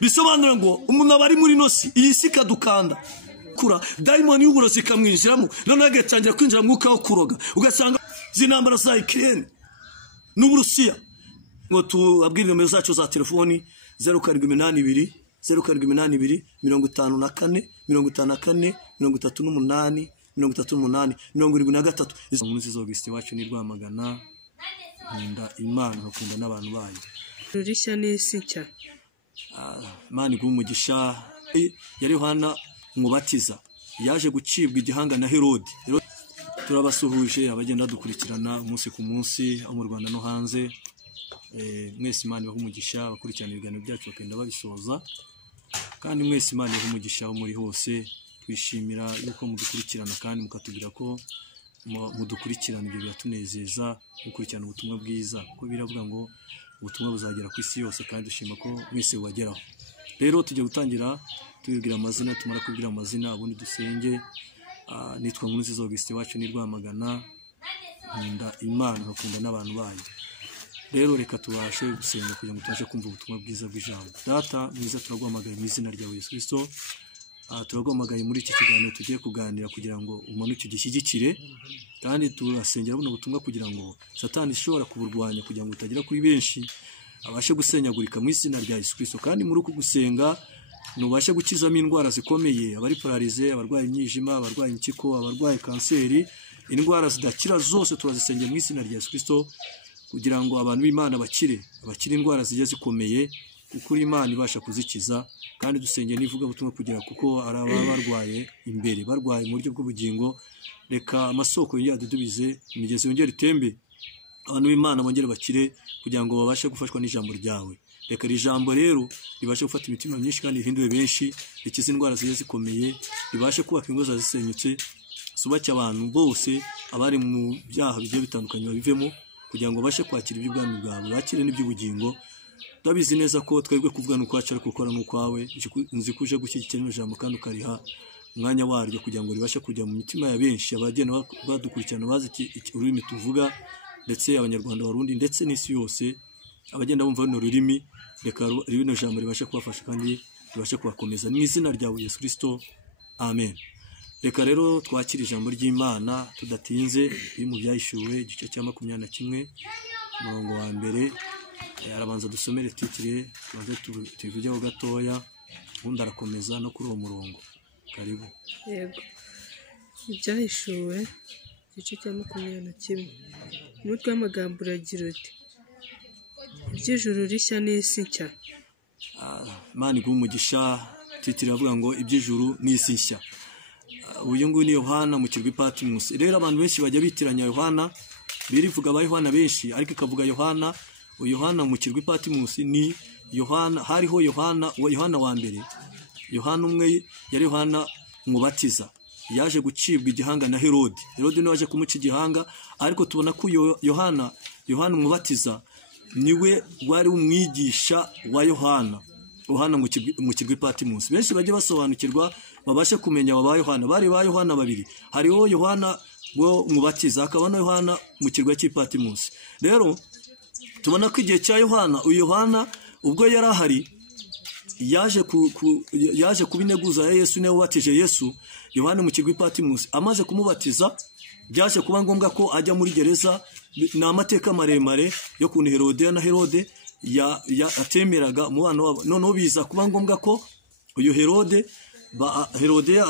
bisobanura ngo umuntu abari muri nosi iyi si kadukanda kura diamond y'uburozi kamwinjiramo none agatangira kwinjira mwuka wo kuroga ugasanga zinambara za Ukraine n'Uburusiya ngo tubabwire nomero zacu za telefoni 0782 0782 54 54 38 38 73 izo munsi z'August wacu ni Rwamagana nkunda Imana nkunda n'abantu bayo rurishya n'isi nshya Imana igumugisha yari Yohana Umubatiza yaje gucibwa igihanga na Herode turabasuhuje abagenda dukurikirana umunsi ku munsi mu Rwanda no hanze mwese Imana bahumugisha bakurikirana ibiganiro byacu bakenda babisoza kandi mwese Imana bahumugisha muri hose twishimira yuko mudukurikirana kandi mukatubwira ko mudukurikirana ibyo byatunezeza gukurikirana ubutumwa bwiza kuko biravuga ngo ubutumwa buzagera ku isi yose kandi dushima ko mwese wageraho rero tujye gutangira tubibwira amazina tumara kubwira amazina abundi dusenge nitwa Nkurunziza Augustin wacu ni Rwamagana nkunda Imana nkunda n'abantu bayo rero reka tubashe gusenga kugira ngo tubashe kumva ubutumwa bwiza bw'ijambo data mwiza turagwamagaye mu izina rya Yesu Kristo turagwamagaye muri iki kiganiro tugiye kuganira kugira ngo umanuke gishyigikire kandi turasengera buno butumwa kugira ngo Satani ishobora kuburwanya kugira ngo utagera kuri benshi abashe gusenyagurika mu izina rya Yesu Kristo kandi muri uku gusenga nubashe gukizamo indwara zikomeye abari paralize abarwaye imyijima abarwaye impyiko abarwaye kanseri indwara zidakira zose turazisengera mu izina rya Yesu Kristo kugira ngo abantu b'Imana bakire indwara zijye zikomeye kuko Imana ibasha kuzikiza kandi dusengera nivuga butumwa kugira kuko araba barwaye imbere barwaye mu buryo bw'ubugingo reka amasoko yadudubize imigezi yongera itembe abantu b'Imana bongere bakire kugira ngo babashe gufashwa n'ijambo ryawe reka iri jambo rero ribashe gufata imitima myinshi kandi ihindure benshi rikize indwara ziye zikomeye ribashe kubaka ingo zazisenyutse subake abantu bose abari mu byaha bigiye bitandukanye babivemo kugira ngo bashe kwakira iby'ubwami bwawe bakire n'iby'ubugingo ndabizi neza ko twebwe kuvuga nuko wacu ariko gukora n'ukwawe nzi kuje gushyigikira ijambo kandi ukariha umwanya waryo kugira ngo ribashe kujya mu mitima ya benshi abagenda badukurikirana bazi ururimi tuvuga ndetse abanyarwanda barundi ndetse n'isi yose abagenda bumva runo rurimi reka rino jambo ribashe kubafasha kandi ribashe kubakomeza mu izina rya Yesu Kristo amen reka rero twakira ijambo ry'Imana tudatinze iri mu byahishuwe igice cya 21 umurongo wa mbere arabanza dusomere titire maze tuvugeho gatoya ubundi arakomeza no kuri uwo murongo karibu yego ibyahishuwe igice cya 21 umutwe w'amagambo uragira uti iby'ijuru rishya n'isi nshya Imana igumugisha titire avuga ngo iby'ijuru n'isi nshya uyu nguyu ni Yohana mu kirwa Patmos rero abantu benshi bajya bitiranya Yohana birivuga ba Yohana benshi ariko ikavuga Yohana mu kirwa Patmos ni Yohana hariho Yohana wa mbere Yohana umwe yari Yohana Umubatiza yaje gucibwa igihanga na Herode niwe waje kumuca igihanga ariko tubona ko Yohana Umubatiza niwe wari umwigisha wa Yohana mu kirwa Patmos benshi bajye basobanukirwa babashe kumenya aba Yohana bari ba Yohana babiri hariho Yohana wo Umubatiza akaba na Yohana mu kirwa cy'Patmos rero tubona ko igihe cya Yohana Yohana ubwo yari ahari yaje kubineguza ya Yesu niwe watije Yesu Yohana mu kirwa Patmos amaze kumubatiza byaje kuba ngombwa ko ajya muri gereza na amateka maremare yo kuntu Herode na Herode atemeraga umubano wabo noneho biza kuba ngombwa ko uyu Herode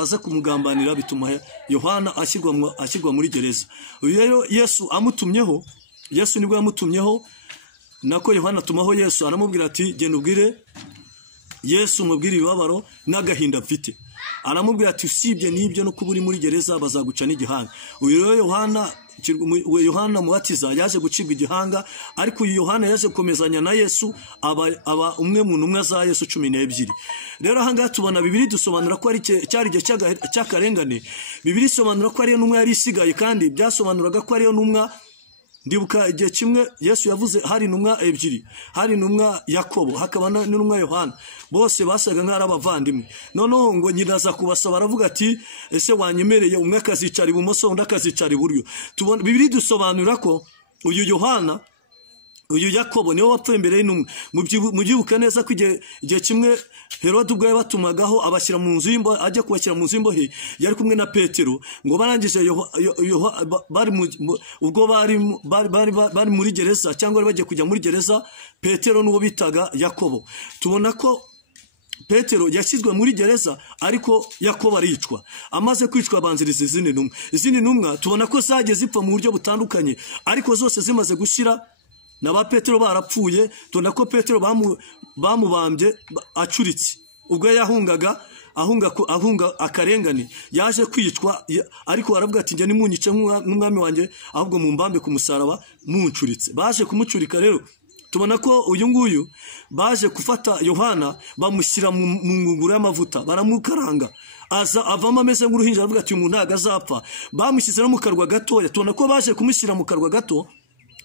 aza kumugambanira bituma Yohana ashyirwa muri gereza uyu rero Yesu amutumyeho Yesu nibwo yamutumyeho nako Yohana tumaho Yesu aramubwira ati genda ubwire Yesu mubwire ibibabaro n'agahinda mfite aramubwira ati usibye n'ibyo no kuburi muri gereza bazaguca n'igihanga uyu rero Yohana Mubatiza yaje gucibwa igihanga ariko uyu Yohana yaje gukomezanya na Yesu aba umwe mu ntumwa za Yesu 12 rero ahangaha tubona Bibiri dusobanura ko ari cyari igihe cy'akarengane Bibiri sobanura ko ari ntumwa yari isigaye kandi byasobanuraga ko ari ntumwa ndibuka igihe kimwe Yesu yavuze hari intumwa ebyiri hari intumwa Yakobo hakaba n'intumwa Yohana bose basaga nk'arabavandimwe noneho ngo nyiraza kubasaba aravuga ati ese wanyemereye umwe akazicara ibumoso undi akazicara iburyo tubona Bibiri dusobanura ko uyu Yohana uyu Yakobo niwe wapfuye imbere y'intumwa. Mubyibuka neza ko igihe kimwe Herode ubwo yabatumagaho abashyira mu nzu y'imbohe, ajya kubashyira mu nzu y'imbohe yari kumwe na Petero, ngo barangije ubwo bari muri gereza cyangwa bari bagiye kujya muri gereza, Petero n'uwo bitaga Yakobo. Tubona ko Petero yashyizwe muri gereza ariko Yakobo aricwa. Amaze kwicwa abanziriza izindi ntumwa tubona ko zagiye zipfa mu buryo butandukanye, ariko zose zimaze gushira na ba Petero barapfuye. Tubona ko Petero bamubambye acuritse ubwo ahunga akarengane, yaje kwicwa, ariko aravuga ati njye nimunyice nk'umwami wanjye, ahubwo mumbambe ku musaraba muncuritse. Baje kumucurika rero. Tubona ko uyu nguyu baje gufata Yohana bamushyira mu ngunguru y'amavuta, baramukaranga, avamo ameze nk'uruhinja, aravuga ati uyu muntu ntabwo azapfa. Bamushyize no mu karwa gatoya. Tubona ko baje kumushyira mu karwa gato.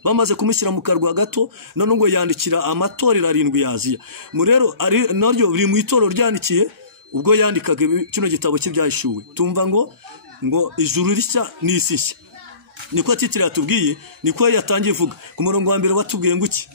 Bamaze kumushyira mu karwa gato, none ngo yandikira amatorero 7 ya Aziya. Rero naryo biri mu itorero ryandikiye ubwo yandikaga kino gitabo cy'ibyahishuwe. Tumva ngo ijuru rishya n'isi nshya, niko titire yatubwiye, niko yatangiye ivuga. Ku murongo wa mbere batubwiye ngo iki?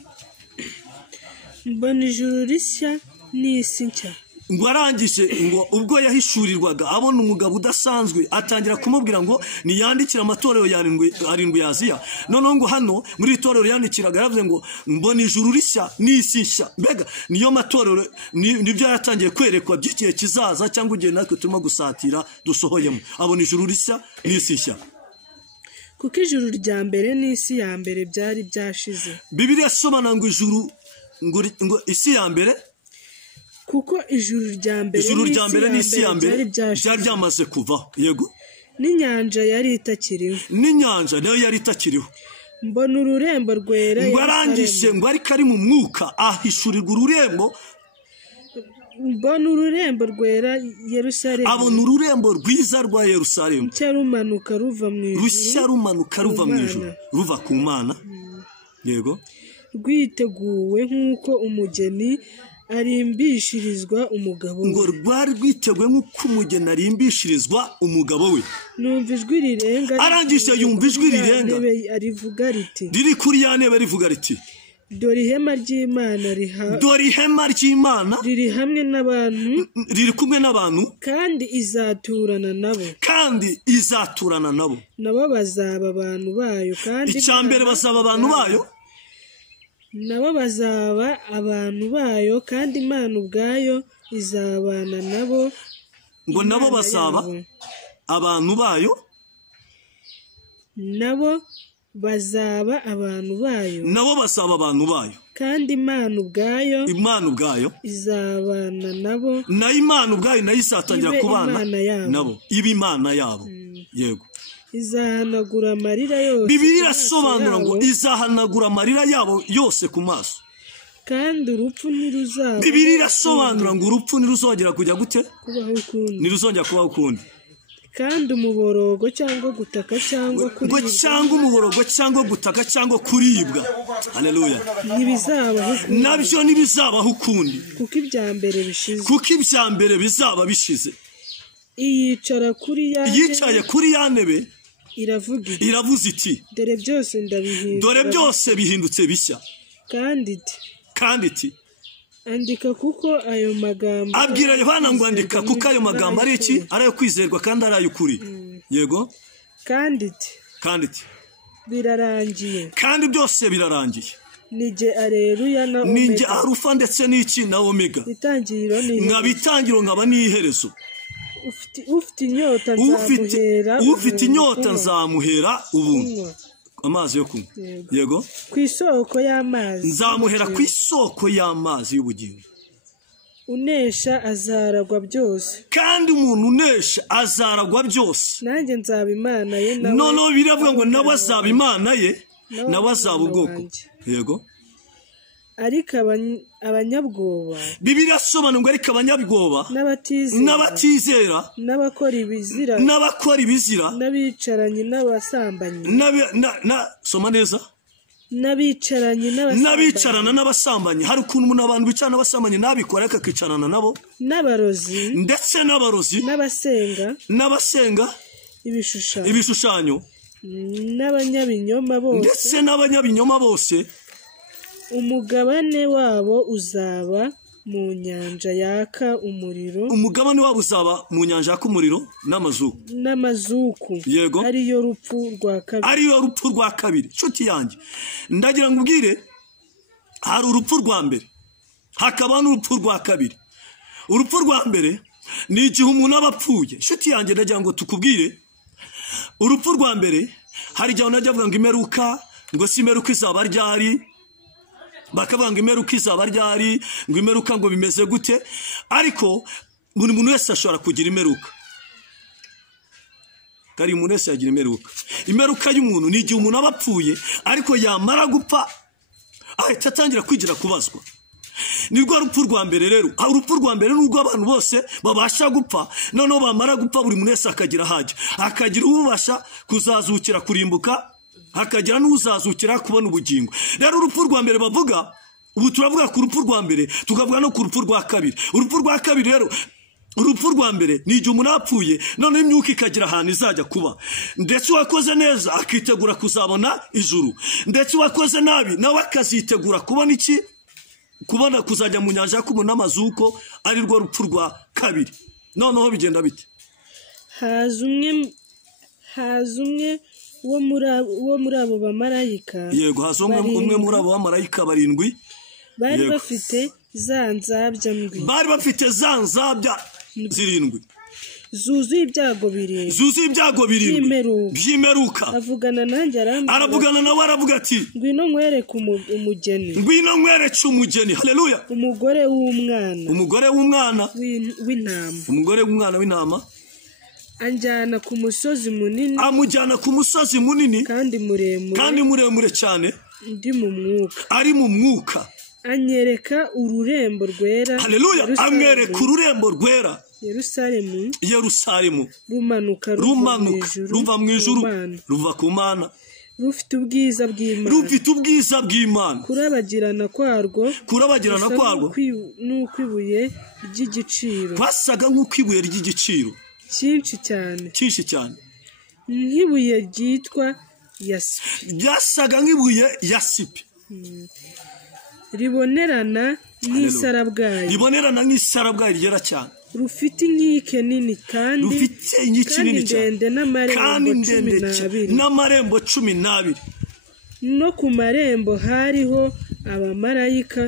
Mbona ijuru rishya n'isi nshya. Ngo arangije ngo ubwo yahishurirwaga abona umugabo udasanzwe, atangira kumubwira ngo niyandikira amatorero 7 ya Aziya. Noneho ngo hano muri itorero yandikiraga yaravuze ngo mbona ijuru rishya n'isi nshya. Mbega niyo matorero nibyo yatangiye kwerekwa by'igihe kizaza, cyangwa igihe natwe turimo gusatira dusohoyemo. Abona ijuru rishya n'isi nshya. Kuko ijuru rya mbere n'isi ya mbere byari byashize. Bibiliya isobanura ngo ijuru ngo isi ya mbere, kuko ijuru rya mbere n'isi ya mbere byari byamaze kuvaho. Yego. N'inyanja yari itakiriho. N'inyanja nayo yari itakiriho. Mbona ururembo rwera. Ngo arangije ngo ariko ari mu mwuka ahishurirwa ururembo. Mbona ururembo rwera Yerusalemu. Abona ururembo rwiza rwa Yerusalemu. Rushya rumanuka ruva mu ijuru. Ruva ku Mana. Yego. Rwiteguwe nk'uko umugeni arimbishirizwa umugabo we. Ngo rwari rwiteguwe nk'uko umugeni arimbishirizwa umugabo we. Numva ijwi rirenga. Arangije yumva ijwi rirenga. Arivuga riti. Riri kuri ya ntebe rivuga riti. Dore ihema ry'Imana riri hamwe n'abantu. Riri kumwe n'abantu. Kandi izaturana nabo. Nabo bazaba abantu bayo. Kandi icyambere bazaba abantu bayo. Nabo bazaba abantu bayo, kandi Imana ubwayo izabana nabo. Ngo nabo bazaba abantu bayo. Nabo bazaba abantu bayo. Kandi Imana ubwayo izabana nabo. Na Imana ubwayo nayo izatangira kubana nabo. Iba Imana yabo. Yego. Izahanagura amarira yose. Bibiliya irasobanura ngo izahanagura amarira yabo yose ku maso. Kandi urupfu ntiruzaba. Bibiliya irasobanura ngo urupfu ntiruzongera kujya gute? Kubaho ukundi. Ntiruzongera kubaho ukundi. Kandi umuborogo cyangwa gutaka cyangwa kuribwa. Umuborogo cyangwa gutaka cyangwa kuribwa. Haleluya. Ntibizabaho ukundi. Nabyo ntibizabaho ukundi. Kuko ibya mbere bizaba bishize. Yicaye kuri ya ntebe. Iravuze iti. Dore byose bihindutse bishya. Kandi iti. Andika kuko ayo magambo. Abwira Yohana ngo andika kuko ayo magambo ari iki? Ari ayo kwizerwa kandi ari ay'ukuri. Yego. Kandi iti. Birarangiye. Kandi byose birarangiye. Nije Aleluya na Omega. Nije Arufa ndetse n'iki na Omega. Nkabitangiro nkaba n'iherezo. Ufite inyota nzamuhera ubuntu. Amazi yo kunywa. Yego. Ku isoko y'amazi. Nzamuhera ku isoko y'amazi y'ubugingo. Unesha azaragwa byose. Kandi umuntu unesha azaragwa byose. Nanjye nzaba Imana ye nawe. None biravuga ngo nawe azaba Imana ye, nawe azaba ubwoko. Yego. Ariko abanyabwoba. Bibiliya irasobanura ngo ariko abanyabwoba. N'abatizera. N'abakora ibizira. N'abicaranye n'abasambanyi. Soma neza. N'abicarana n'abasambanyi. Hari ukuntu umuntu abantu bicarana n'abasambanyi nabikora akakicarana nabo. N'abarozi. Ndetse n'abarozi. N'abasenga. Ibishushanyo. N'abanyabinyoma bose. Ndetse n'abanyabinyoma bose. umugabane wabo uzaba mu nyanja yaka umuriro, umugabane wabo uzaba mu nyanja yaka umuriro n'amazuku, yego, ariyo rupfu rwa kabiri. Nshuti yanjye, ndagira ngo ubwire, hari urupfu rwa mbere hakaba n'urupfu rwa kabiri. Urupfu rwa mbere ni igihe umuntu aba apfuye. Nshuti yanjye, ndagira ngo tukubwire, urupfu rwa mbere hari igihe unajya avuga ngo imeruka, ngo si imeruka izaba ryari, bakavuga ngo imeruka izaba ryari, ngo imeruka ngo bimeze gute, ariko buri muntu wese ashobora kugira imeruka. Kari umuntu wese yagira imeruka. Imeruka y'umuntu ni igihe umuntu aba apfuye, ariko yamara gupfa ahita atangira kwigira kubazwa. Ni rwo rupfu rwa mbere rero. Urupfu rwa mbere ni urwo abantu bose babasha gupfa, noneho bamara gupfa buri muntu wese akagira hajya, akagira ubasha kuzazukira kurimbuka, hakagira n'uzazukira kubona ubugingo. Rero urupfu rwa mbere bavuga, ubu turavuga ku rupfu rwa mbere, tukavuga no ku rupfu rwa kabiri. Urupfu rwa kabiri rero, urupfu rwa mbere ni igihe umuntu apfuye, noneho imyuka ikagira ahantu izajya kuba, ndetse uwakoze neza akitegura kuzabona ijuru, ndetse uwakoze nabi nawe akazitegura kubona iki, kubona kuzajya mu nyanja y'akumuriro n'amazuko, ari rwo rupfu rwa kabiri. Noneho bigenda bite? haza umwe wo muri abo bamarayika, yego, haza umwe muri abo bamarayika barindwi, bari bafite za nzabya zirindwi, zuzuye ibyago birindwi by'imeruka. Avugana nanjye, aravugana nawe, aravuga ati, ngwino nkwereke umugeni. Haleluya. umugore w'umwana w'intama, anjyana ku musozi munini, amujyana ku musozi munini kandi muremure cyane, ari mu mwuka, anyereka ururembo rwera. Haleluya. Amwereka ururembo rwera Yerusalemu, rumanuka ruva mu ijuru, ruva ku Mana, rufite ubwiza bw'Imana. Kurabagirana kwarwo n'ukw'ibuye ry'igiciro, kwasaga nk'ukw'ibuye ry'igiciro cyinshi cyane, nk'ibuye ryitwa yasipi, ryasaga nk'ibuye yasipi, ribonerana nk'isarabwayi ryera cyane, rufite inkike nini kandi ndende n'amarembo 12, no ku marembo hariho abamarayika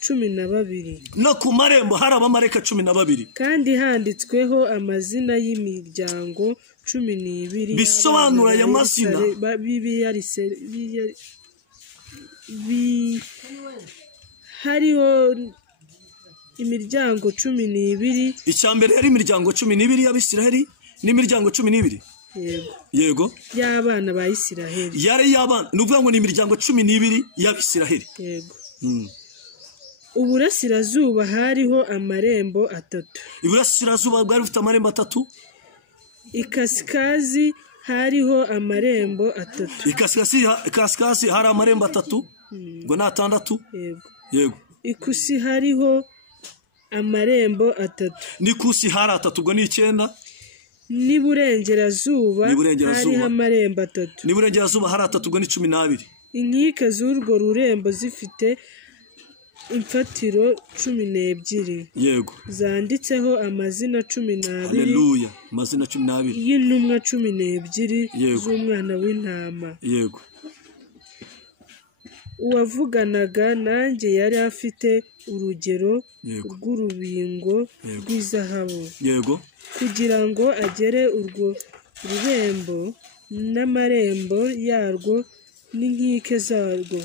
12, no ku marembo hari abamarayika 12, kandi handitsweho amazina y'imiryango 12. Bisobanura aya mazina hariho imiryango 12. Icyambere yari imiryango 12 y'Abisiraheli, n'imiryango 12, yego, y'abana ba Isiraheli. Yari y'abana, nuvuga ngo ni imiryango 12 y'Abisiraheli, yego. Uburasirazuba hariho amarembo 3. Iburasirazuba bwari bufite amarembo 3. Ikasikazi hariho amarembo 3. Ikasikazi hari amarembo 3, ngo ni 6. Yego. Ikusi hariho amarembo 3. N'ikusi hari 3, ubwo ni 9. N'iburengerazuba hariho amarembo 3. N'iburengerazuba hari 3, ubwo ni 12. Inkike z'urwo rurembo zifite imfatiro 12, yego, zanditseho amazina 12. Haleluya. Amazina 12 y'intumwa 12 z'umwana w'intama, yego. Uwavuganaga nanjye yari afite urugero rw'urubingo rw'izahabu, yego, kugira ngo agere urwo rurembo n'amarembo yarwo n'inkike zarwo.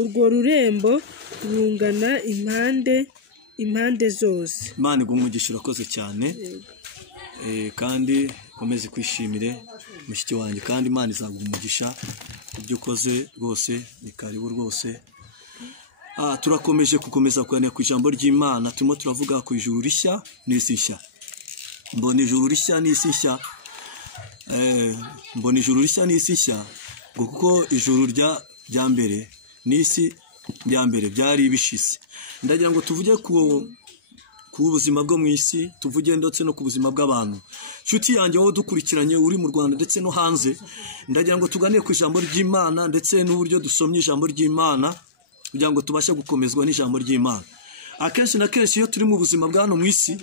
Urwo rurembo rungana impande zose. Imana igumugisha, urakoze cyane, kandi komeze kwishimire mushiki wanjye, kandi Imana izagumugisha ibyo ukoze rwose. Ni karibu rwose. Turakomeje kuganira ku ijambo ry'Imana, turimo turavuga ku ijuru rishya n'isi nshya. Mbona ijuru rishya n'isi nshya, kuko ijuru rya mbere n'isi ya mbere byari bishise. Ndagira ngo tuvuge ku ku buzima bwo mu isi, tuvuge ndetse no ku buzima bw'abantu. Nshuti yanjye wowe dukurikiranye uri mu Rwanda ndetse no hanze, ndagira ngo tuganire ku ijambo ry'Imana ndetse n'uburyo dusomye ijambo ry'Imana kugira ngo tubashe gukomezwa n'ijambo ry'Imana. Akenshi na kenshi iyo turi mu buzima bwa hano mu isi,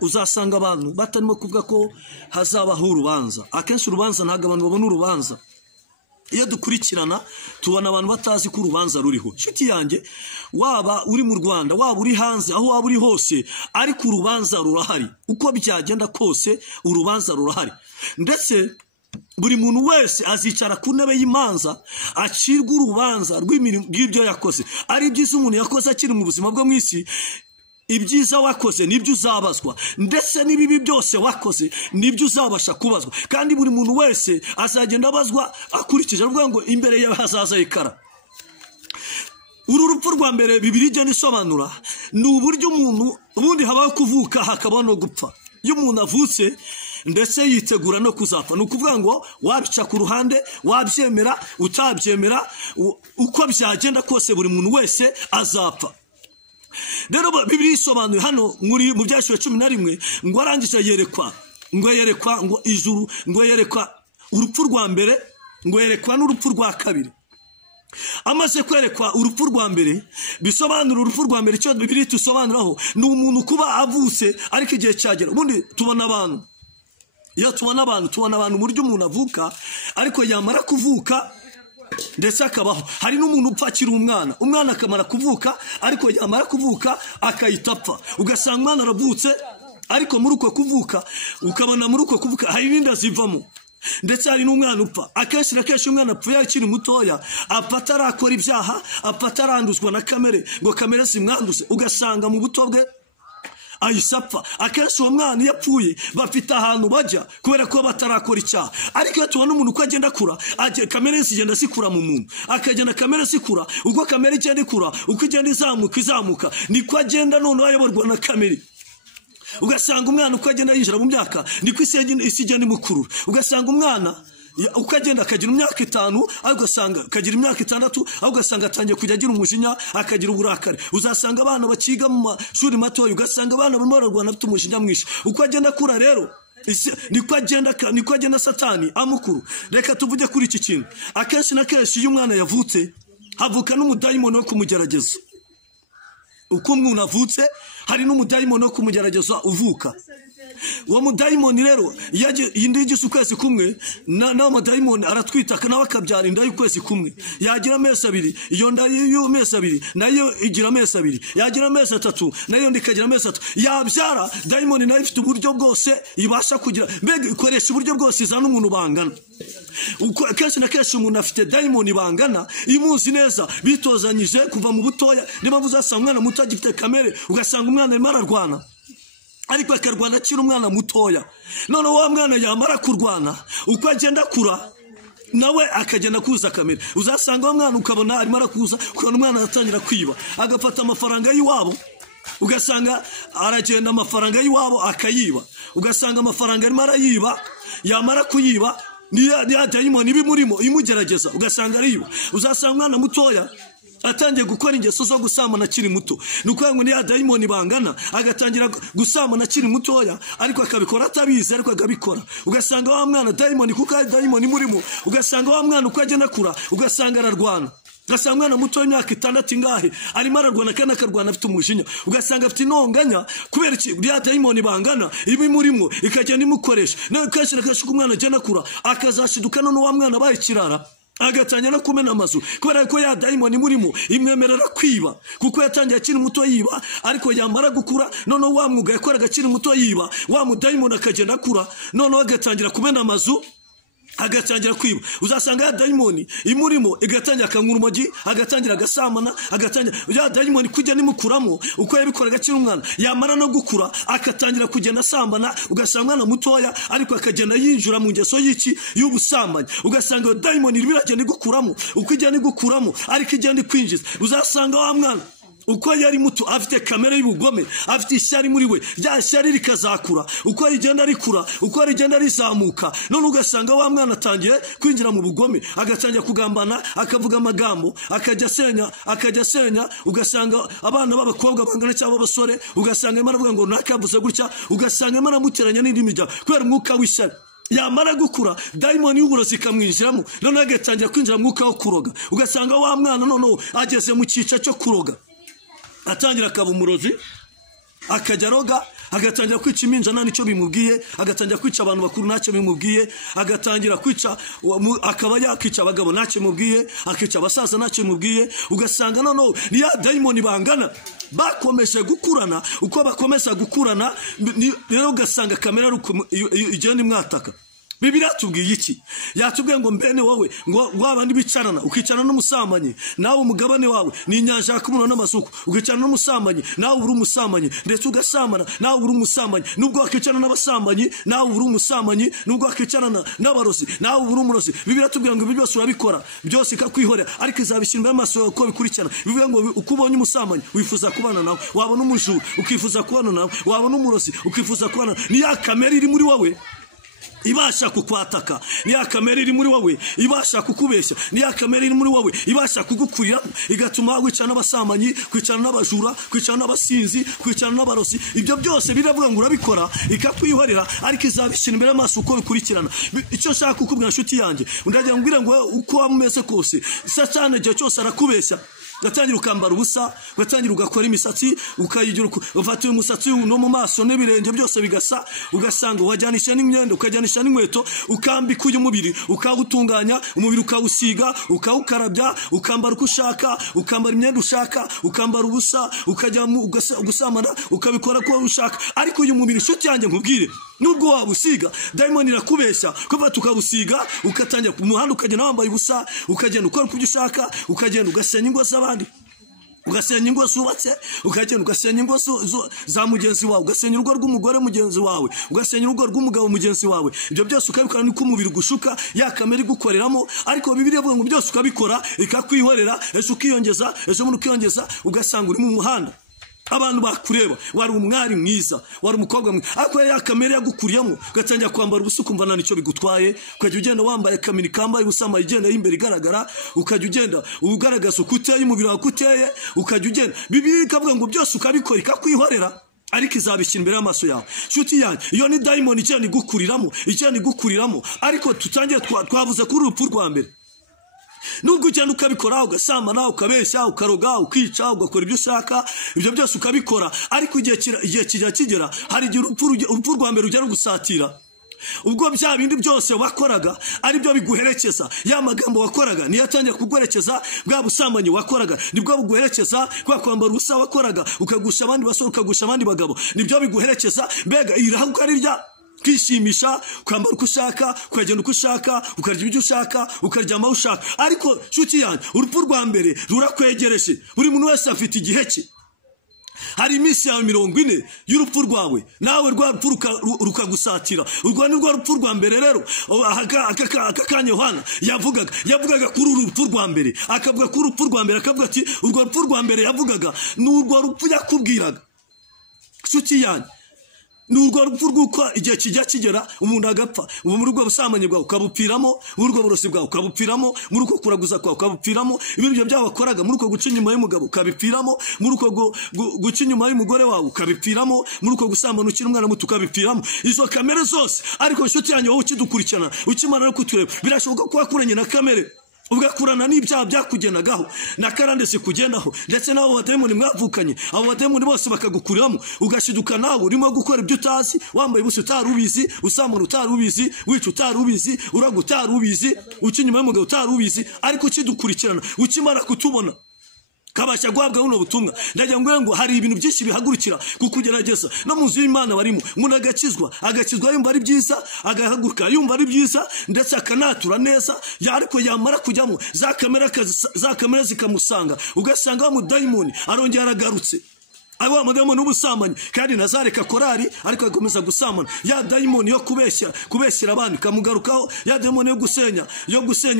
uzasanga abantu batarimo kuvuga ko hazabaho urubanza. Akenshi urubanza ntabwo abantu babona urubanza. Iyo dukurikirana tubona abantu batazi ko urubanza ruriho. Nshuti yanjye, waba uri mu Rwanda, waba uri hanze, aho waba uri hose, ariko urubanza rurahari. Uko byagenda kose urubanza rurahari. Ndetse buri muntu wese azicara ku ntebe y'imanza, acirwa urubanza rw'ibyo yakoze. Ari byiza umuntu yakoze akiri mu buzima bwo mu isi, ibyiza wakoze nibyo uzabazwa, ndetse n'ibibi byose wakoze nibyo uzabasha kubazwa. Kandi buri muntu wese azagenda abazwa akurikije avuga ngo imbere ye hazaza ikara. Uru rupfu rwa mbere Bibiliya igenda isobanura ni uburyo umuntu ubundi habaho kuvuka hakaba no gupfa. Iyo umuntu avutse ndetse yitegura no kuzapfa, ni ukuvuga ngo wabica ku ruhande, wabyemera utabyemera, uko byagenda kose buri muntu wese azapfa. Rero Bibiliya isobanuye hano mu Byahishuriwe 11 ngo arangije yerekwa ngo ijuru, ngo yerekwa urupfu rwa mbere, ngo yerekwa n'urupfu rwa kabiri. Amaze kwerekwa urupfu rwa mbere, bisobanura urupfu rwa mbere cyo Bibiliya tusobanuraho ni umuntu kuba avutse ariko igihe cyagera. Ubundi tubona abantu, iyo tubona abantu buryo umuntu avuka, ariko yamara kuvuka ndetse akabaho. Hari n'umuntu upfa akiri umwana akamara kuvuka, ariko yamara kuvuka akahita apfa. Ugasanga umwana aravutse, ariko muri uko kuvuka ukabona muri uko kuvuka hari n'inda zivamo. Ndetse hari n'umwana upfa. Akenshi na kenshi umwana apfuye akiri mutoya, apfa atarakora ibyaha, apfa ataranduzwa na kamere ngo kamere zimwanduze. Ugasanga mu buto bwe ahise apfa. Akenshi uwo mwana iyo apfuye bafite ahantu bajya kubera ko batarakora icyaha. Ariko iyo tubona umuntu uko agenda akura, kamere zigenda zikura mu muntu, akagenda kamere zikura. Ubwo kamere igenda ikura, uko igenda izamuka niko agenda noneho ayoborwa na kamere. Ugasanga umwana uko agenda yinjira mu myaka niko isi igenda imukurura. Ugasanga umwana uko agenda akagira imyaka 5, ariko ugasanga akagira imyaka 6, ariko ugasanga atangiye kujya agira umujinya, akagira uburakari. Uzasanga abana bakiga mu mashuri matoya, ugasanga abana barimo bararwana bafite umujinya mwinshi. Uko agenda akura rero niko agenda Satani amukuru. Reka tuvuge kuri iki kintu. Akenshi na kenshi iyo umwana yavutse, havuka n'umudayimoni wo kumugerageza. Uko umuntu avutse hari n'umudayimoni wo kumugerageza uvuka. Uwo mudayimoni rero inda y'igise ukwezi kumwe, na mudayimoni aratwitaka nawe akabyara inda y'ukwezi kumwe. Yagira amezi 2, iyo nda y'amezi 2 nayo igira amezi 2. Yagira amezi 3 nayo ndikagira amezi 3. Yabyara dayimoni nayo ifite uburyo bwose ibasha kugira, mbega ikoresha uburyo bwose izana umuntu bangana. Kenshi na kenshi umuntu afite dayimoni bangana, imuzi neza, bitozanyije kuva mu butoya. Niba uzasanga umwana muto agifite kamere, ugasanga umwana arimo ararwana, ariko akarwana akiri umwana mutoya. None wa mwana yamara kurwana, uko agenda akura nawe akagenda kuza kamere. Uzasanga wa mwana ukabona arimo arakuza, ukabona umwana atangira kwiba, agafata amafaranga y'iwabo, ugasanga aragenda amafaranga y'iwabo akayiba. Ugasanga amafaranga arimo arayiba, yamara kuyiba niya dayimoni ibimurimo imugerageza, ugasanga ariba. Uzasanga umwana mutoya atangiye gukora ingeso zo gusambana akiri muto. Nuko ngo niya dayimoni bangana, agatangira gusambana akiri mutoya, ariko akabikora atabizi, ariko agabikora. Ugasanga wa mwana dayimoni, kuko dayimoni murimo, ugasanga wa mwana uko agenda akura, ugasanga ararwana. Ugasanga umwana muto w'imyaka 6 ingahe arimo ararwana, kandi akarwana afite umujinya. Ugasanga afite intonganya kubera iki ya dayimoni bangana ibimurimo ikagenda imukoresha. Nawe kenshi na kenshi umwana agenda akura, akazashiduka none wa mwana bayikirara, agatangira no kumena amazu kubera ko ya dayimoni murimo imwemerera kwiba. Kuko yatangiye akiri muto yiba, ariko yamara gukura none wa mwuga yakora agakiri muto yiba, wa mudayimoni akagenda akura, none agatangira kumena amazu, agatangira kwiba. Uzasanga ya dayimoni imurimo igatangira akanywa urumogi, agatangira agasamana, agatangira ya dayimoni kujya nimukuramo. Uko yabikora agakiri umwana, yamara no gukura akatangira kugenda asambana. Ugasanga umwana mutoya ariko akagenda yinjura mu ngeso y'ubusambanyi. Ugasanga dayimoni biragenda igukuramo, uko igenda igukuramo ariko igenda kwinjiza. Uzasanga wa mwana uko yari muto afite kamere y'ubugome, afite ishyari muri we, rya shyari rikazakura, uko rigenda rikura, uko rigenda rizamuka, none ugasanga wa mwana atangiye kwinjira mu bugome, agatangira kugambana, akavuga amagambo, akajya asenya, ugasanga abana b'abakobwa bangana cyangwa abasore, ugasanga imana avuga ngo nakavuze gutya, ugasanga imana muteranya n'indi miryango kubera umwuka w'ishyari. Yamara gukura daimoni y'uburozi ikamwinjiramo, none agatangira kwinjira mu mwuka wo kuroga, ugasanga wa mwana none ageze mu cyica cyo kuroga, atangira akaba umurozi, akajya aroga, agatangira kwica iminja nta nicyo bimubwiye, agatangira kwica abantu bakuru ntacyo bimubwiye, agatangira kwica, akaba yakica abagabo ntacyo bimubwiye, akica abasaza ntacyo bimubwiye, ugasanga noneho ni ya daimoni bangana bakomeje gukurana, uko bakomeza gukurana rero ugasanga kamera igenda imwataka. Bibiliya yatubwiye iki? Yatubwiye ngo mbene wowe ngo wabandi bicarana, ukicarana n'umusambanyi, nawe umugabane wawe ni inyanja y'akamuna n'amazuku, ukicarana n'umusambanyi nawe uri umusambanyi, ndetse ugasamana nawe uri umusambanyi, nubwo wakicarana n'abasambanyi nawe uri umusambanyi, nubwo wakicarana n'abarozi nawe uri umurozi. Bibiliya yatubwiye ngo ibi byose urabikora, byose ikakwihorera, ariko izabishyira imbere y'amaso yawe uko bikurikirana. Bivuga ngo uko ubonye umusambanyi wifuza kubana nawe, wabona umujura ukifuza kubana nawe, wabona umurozi ukifuza kubana nawe. Ni ya kamere iri muri wowe ibasha kukwataka, ni ya kamere iri muri wowe ibasha kukubeshya, ni ya kamere iri muri wowe ibasha kugukurira, igatuma wicana n'abasambanyi, kwicana n'abajura, kwicana n'abasinzi, kwicana n'abarozi. Ibyo byose biravuga ngo urabikora ikakwihorera, ariko izabishyira imbere y'amaso uko bikurikirana. Icyo nshaka kukubwira nshuti yanjye, ndagira ngo ngo uko wamumeze kose, Satani igihe cyose arakubeshya, ugatangira ukambara ubusa, ugatangira ugakora imisatsi, ukayigira ufata umusatsi no mu maso n'ibirenge byose bigasa, ugasanga wajyanisha n'imyenda, ukajyanisha n'inkweto, ukambika uyu mubiri, ukawutunganya, umubiri ukawusiga, ukawukarabya, ukambara uko ushaka, ukambara imyenda ushaka, ukambara ubusa, ukajya gusamana, ukabikora ko ushaka. Ariko uyu mubiri nshuti yanjye nkubwire, nubwo wabusiga daimoni irakubeshya, kuva tukabusiga, ukatangira ku muhanda ukagenda wambaye ubusa, ukagenda ukora uko ushaka, ukagenda ugasenya ingo z'abandi, ugasenya ingo zubatse, ukagenda ugasenya ingo za mugenzi wawe, ugasenya urugo rw'umugore mugenzi wawe, ugasenya urugo rw'umugabo mugenzi wawe. Ibyo byose ukabikora niko umubiri gushuka, ya kamere gukoreramo. Ariko Bibiliya ivuga ngo byose ukabikora ikakwihorera, ejo ukiyongeza, ejo bundi ukiyongeza, ugasanga uri mu muhanda, abantu bakureba wari umwari mwiza, wari umukobwa mwiza, ariko ya kamere yagukuriyemo, ugatangira kwambara ubusa ukumva nta nicyo bigutwaye, ukajya ugenda wambaye kamini kambaye ubusama igenda y'imbere igaragara, ukajya ugenda ugaragaza uko uteye, umubiri wawe uteye, ukajya ugenda. Bibiliya ikavuga ngo byose ukabikora ikakwihorera, ariko izabishyira imbere y'amaso yawe. Nshuti yanjye, iyo ni daimoni igenda igukuriramo, ariko tutangiye twavuze kuri urupfu rwa mbere. Nubwo ugenda ukabikora, ugasamana, ukabeshya, ukaroga, ukica, ugakora ibyo ushaka, ibyo byose ukabikora, ariko igihe kijya kigera, hari igihe urupfu rwa mbere ujya rugusatira. Ubwo bya bindi byose wakoraga ari byo biguherekeza, ya magambo wakoraga niyo atangira kuguherekeza, bwa busambanyi wakoraga nibwo buguherekeza, kwa kwambara ubusa wakoraga, ukagusha abandi basore, ukagusha abandi bagabo, nibyo biguherekeza. Mbega irahuka ari rya kwishimisha, ukambara uko ushaka, ukagenda uko ushaka, ukarya ibyo ushaka, ukaryama aho ushaka. Ariko nshuti yanjye, urupfu rwa mbere rurakwegereje, buri muntu wese afite igihe cye. Hari iminsi yawe 40 y'urupfu rwawe, nawe rwa rupfu rukagusatira. Urwo ni rwo rupfu rwa mbere rero. Akakanya Yohana yavugaga kuri urupfu rwa mbere, akavuga kuri urupfu rwa mbere, akavuga ati urwo rupfu rwa mbere yavugaga ni urwo rupfu yakubwiraga. Nshuti yanjye, ni urwo rupfu rw'uko igihe kijya kigera umuntu agapfa, ubu muri ubwo busambanyi bwawe ukabupfiramo, muri ubwo burozi bwawe ukabupfiramo, muri uko kuraguza kwawe ukabupfiramo, ibintu byawe wakoraga muri uko guca inyuma y'umugabo ukabipfiramo, muri uko guca inyuma y'umugore wawe ukabipfiramo, muri uko gusambana ukiri umwana muto ukabipfiramo. Izo kamere zose. Ariko nshuti yanjye, wowe ukidukurikirana, ukimara no kutureba, birashoboka ko wakuranye na kamere, ugakurana n'ibyaha byakugenagaho na karande zikugendaho, ndetse n'abo bademoni mwavukanye, abo bademoni bose bakagukuriramo, ugashiduka nawe urimo gukora ibyo utazi, wambaye ubusa utari ubizi, usamana utari ubizi, wica utari ubizi, uraga utari ubizi, uca inyuma y'umugabo utari ubizi. Ariko ukidukurikirana, ukimara kutubona, kabasha guhabwa buno butumwa, ndagira ngo hari ibintu byinshi bihagurukira kukugerageza. No mu nzu y'Imana barimo umuntu agakizwa yumva ari byiza, agahaguruka yumva ari byiza, ndetse akanatura neza, ariko yamara kujyamo za kamera zikamusanga, ugasanga wa mudayimoni arongera aragarutse. abo amadayimoni y'ubusambanyi kandi nazareka korari ariko akomeza gusamana. Ya dayimoni yo kubeshyira abandi kamugarukaho, ya dayimoni yo gusenya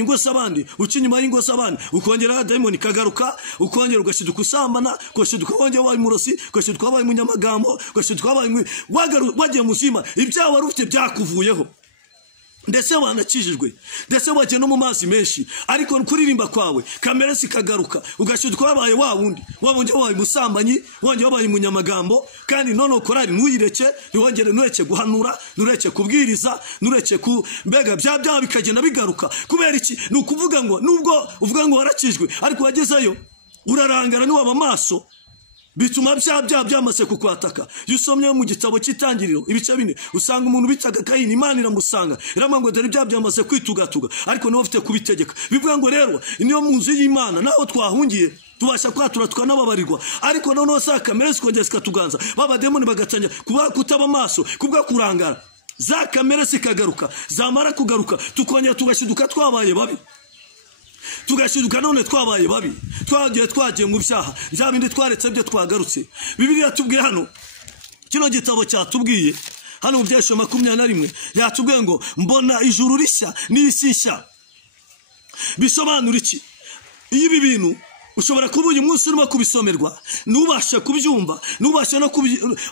ingo z'abandi, uca inyuma y'ingo z'abandi, ukongera ya dayimoni kagaruka, ukongera ugashiduka usambana, ugashiduka wongera wabaye umurozi, ugashiduka wabaye umunyamagambo, ugashiduka wabaye wagiye muzima. Ibyaha wari ufite byakuvuyeho, ndetse wanakijijwe, ndetse wagiye no mu mazi menshi, ariko kuririmba kwawe kamere zikagaruka, ugashiduka wabaye wa wundi, wabongera wabaye umusambanyi, wongera wabaye umunyamagambo. Kandi none korari ntuyireke, ntureke guhanura, ntureke kubwiriza, ntureke mbega byaha bikagenda bigaruka. Kubera iki? Ni ukuvuga ngo nubwo uvuga ngo warakijwe, ariko wagezeyo urarangara niwaba amaso, bituma byaha byamaze kukwataka. Iyo usomye mu gitabo cy'Itangiriro ibice 4 usanga umuntu bitaga Kayini, Imana iramusanga iramango dore byaha byamaze kwitugatuga, ariko niwe ufite kubitegeka. Bivuga ngo rero niyo mu nzu y'Imana naho twahungiye tubasha kwatura tukanababarirwa, ariko noneho za kamere zikongera zikatuganza, baba demoni bagatangira kutaba amaso, kubwa kurangara, za kamere zikagaruka, zamara kugaruka tukongera tugashiduka twabaye babi, tugashiduka none twabaye babi, twagiye mu byaha bya bindi twaretse byo twagarutse. Bibiliya tubwiye hano, kino gitabo cyatubwiye hano mu byesho 21 yatubwiye ngo mbona ijuru rishya n'isi nshya. Bisobanura iki? Ibi bintu ushobora kuba uyu munsi urimo kubisomerwa, nubasha kubyumva, nubasha no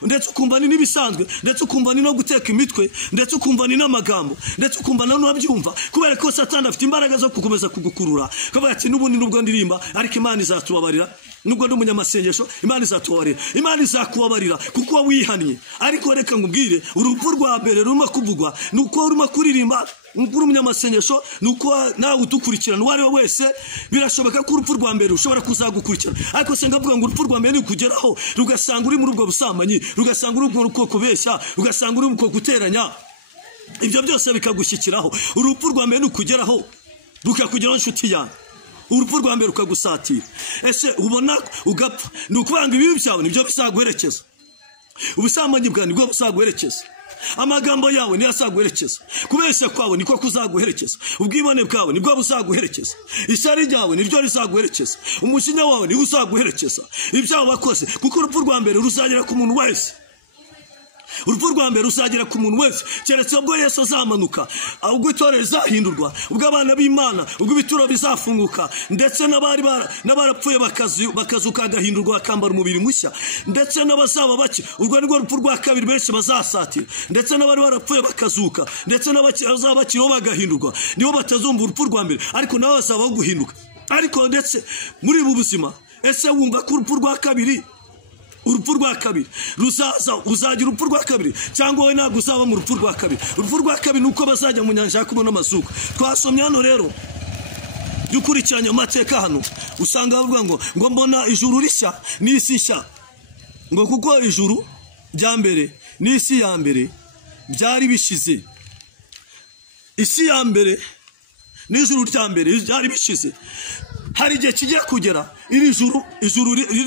ndetse ukumva ni nibisanzwe, ndetse ukumva ni no guteka imitwe, ndetse ukumva ni n'amagambo, ndetse ukumva no nabyumva, kubera ko Satani afite imbaraga zo kukomeza kugukurura. Kavuga ati n'ubundi nubwo ndirimba ariko Imana izatubabarira, nubwo ndi umunyamasengesho Imana izatubabarira, Imana izakubabarira kuko wihannye. Ariko reka ngubwire, urupfu rwa mbere rurimo kuvugwa nuko urimo kuririmba, ukuri umunyamasengesho, nuko nawe udukurikirana uwari we wese, birashoboka ko urupfu rwa mbere ushobora kuzagukurikirana. Ariko se ngavuga ngo urupfu rwa mbere nikugeraho rugasanga uri muri ubwo busamanyi, rugasanga uri mu kubeshya, rugasanga uri mu guteranya, ibyo byose bikagushyikiraho. Urupfu rwa mbere nikugeraho rukakugeraho inshuti yawe, urupfu rwa mbere rukagusatira. Ese ubona ugapfa, ni ukubanga ibibi byawe nibyo bizaguherekeza, ubusamanyi bwawe nibwo buzaguherekeza, amagambo yawe niyo azaguherekeza, kubeshya kwawe niko kuzaguherekeza, ubwibone bwawe nibwo buzaguherekeza, ishyari ryawe niryo rizaguherekeza, umujinya wawe niwo uzaguherekeza, ibyaha wakoze. Kuko urupfu rwa mbere ruzagera ku muntu wese, urupfu rwa mbere ruzagera ku muntu wese, keretse ubwo Yesu azamanuka, ubwo itorero rizahindurwa, ubwo abana b'Imana, ubwo ibituro bizafunguka, ndetse n'abarapfuye bakazuka agahindurwa bakambara umubiri mushya, ndetse n'abazaba bake. Urwo ni rwo rupfu rwa kabiri benshi bazasatira, ndetse n'abari barapfuye bakazuka, ndetse n'abazaba bakiriho bagahindurwa, nibo batazumva urupfu rwa mbere, ariko nabo bazaba guhinduka. Ariko ndetse muri ubu buzima, ese wumva ko urupfu rwa kabiri, urupfu rwa kabiri uzagira urupfu rwa kabiri, cyangwa wowe ntabwo uzaba mu rupfu rwa kabiri? Urupfu rwa kabiri nuko bazajya mu nyanja ya kubona amazuku. Twasomye hano rero dukurikiranye amateka hano, usanga bavuga ngo mbona ijuru rishya n'isi nshya, ngo kuko ijuru rya mbere n'isi ya mbere byari bishize. Isi ya mbere n'ijuru rya mbere byari bishize. Hari igihe kigiye kugera iri ijuru